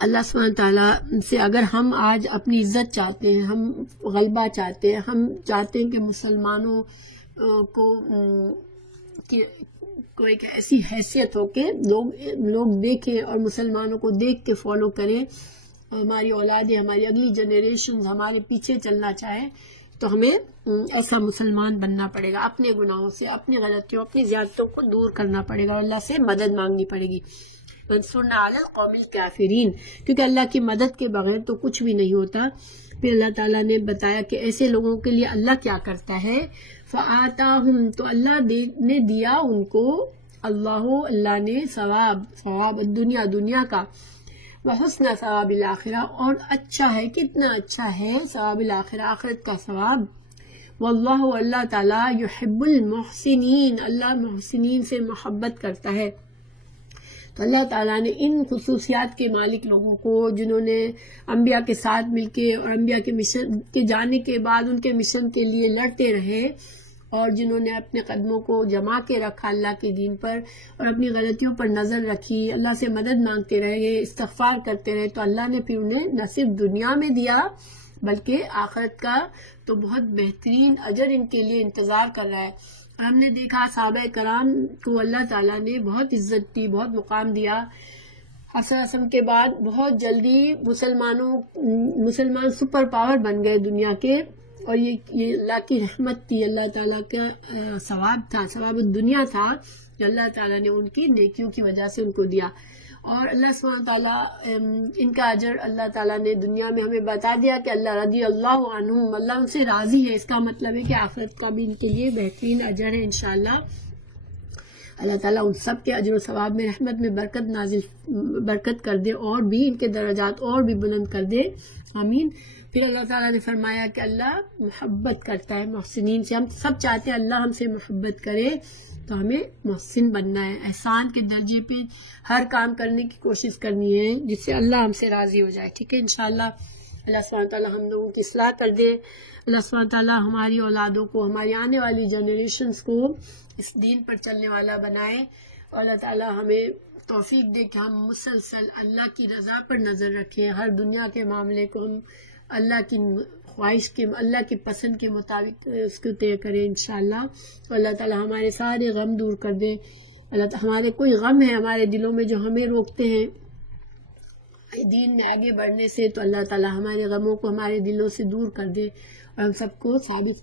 اللہ سبحانہ تعالیٰ سے اگر ہم آج اپنی عزت چاہتے ہیں، ہم غلبہ چاہتے ہیں، ہم چاہتے ہیں کہ مسلمانوں کو ایک ایسی حیثیت ہو کہ لوگ دیکھیں اور مسلمانوں کو دیکھ کے فالو کریں، ہماری اولادیں، ہماری اگلی جنریشن ہمارے پیچھے چلنا چاہے، تو ہمیں ایسا مسلمان بننا پڑے گا، اپنے گناہوں سے، اپنی غلطیوں، اپنی زیادتیوں کو دور کرنا پڑے گا، اور اللہ سے مدد مانگنی پڑے گی. منصورنا علی القوم الکافرین، کیونکہ اللہ کی مدد کے بغیر تو کچھ بھی نہیں ہوتا. پھر اللہ تعالیٰ نے بتایا کہ ایسے لوگوں کے لیے اللہ کیا کرتا ہے. فآتاہم، تو اللہ نے دیا ان کو، اللہ نے ثواب دنیا کا، وحسن ثواب الآخرہ، اور اچھا ہے، کتنا اچھا ہے ثواب الآخرہ، آخرت کا ثواب. واللہ، اللہ تعالیٰ، یحب المحسنین، اللہ محسنین سے محبت کرتا ہے. تو اللہ تعالیٰ نے ان خصوصیات کے مالک لوگوں کو، جنہوں نے انبیاء کے ساتھ مل کے اور انبیاء کے مشن کے جانے کے بعد ان کے مشن کے لیے لڑتے رہے، اور جنہوں نے اپنے قدموں کو جما کے رکھا اللہ کے دین پر، اور اپنی غلطیوں پر نظر رکھی، اللہ سے مدد مانگتے رہے، استغفار کرتے رہے، تو اللہ نے پھر انہیں نہ صرف دنیا میں دیا بلکہ آخرت کا تو بہت بہترین اجر ان کے لیے انتظار کر رہا ہے. ہم نے دیکھا صحابہ کرام کو اللہ تعالیٰ نے بہت عزت دی، بہت مقام دیا. حسن کے بعد بہت جلدی مسلمان سپر پاور بن گئے دنیا کے، اور یہ اللہ کی رحمت تھی، اللہ تعالیٰ کا ثواب تھا، ثواب الدنیا تھا جو اللہ تعالیٰ نے ان کی نیکیوں کی وجہ سے ان کو دیا. اور اللہ سبحانہ تعالیٰ ان کا اجر اللہ تعالیٰ نے دنیا میں ہمیں بتا دیا کہ اللہ رضی اللہ عنہم، اللہ ان سے راضی ہے. اس کا مطلب ہے کہ آخرت کا بھی ان کے لیے بہترین اجر ہے انشاءاللہ. اللہ تعالیٰ ان سب کے اجر و ثواب میں، رحمت میں برکت کر دے، اور بھی ان کے درجات اور بھی بلند کر دے، آمین. پھر اللہ تعالیٰ نے فرمایا کہ اللہ محبت کرتا ہے محسنین سے. ہم سب چاہتے ہیں اللہ ہم سے محبت کرے، تو ہمیں محسن بننا ہے، احسان کے درجے پہ ہر کام کرنے کی کوشش کرنی ہے جس سے اللہ ہم سے راضی ہو جائے. ٹھیک ہے انشاءاللہ. اللہ سبحانہ تعالیٰ ہم لوگوں کی اصلاح کر دے. اللہ سبحانہ تعالیٰ ہماری اولادوں کو، ہماری آنے والی جنریشنز کو اس دین پر چلنے والا بنائے. اور اللہ تعالیٰ ہمیں توفیق دے کہ ہم مسلسل اللہ کی رضا پر نظر رکھیں، ہر دنیا کے معاملے کو ہم اللہ کی خواہش کے، اللہ کی پسند کے مطابق اس کو طے کریں انشاءاللہ. اللہ تعالیٰ ہمارے سارے غم دور کر دے. اللہ تعالیٰ ہمارے کوئی غم ہے ہمارے دلوں میں جو ہمیں روکتے ہیں دین میں آگے بڑھنے سے، تو اللہ تعالیٰ ہمارے غموں کو ہمارے دلوں سے دور کر دے، اور ہم سب کو ثابت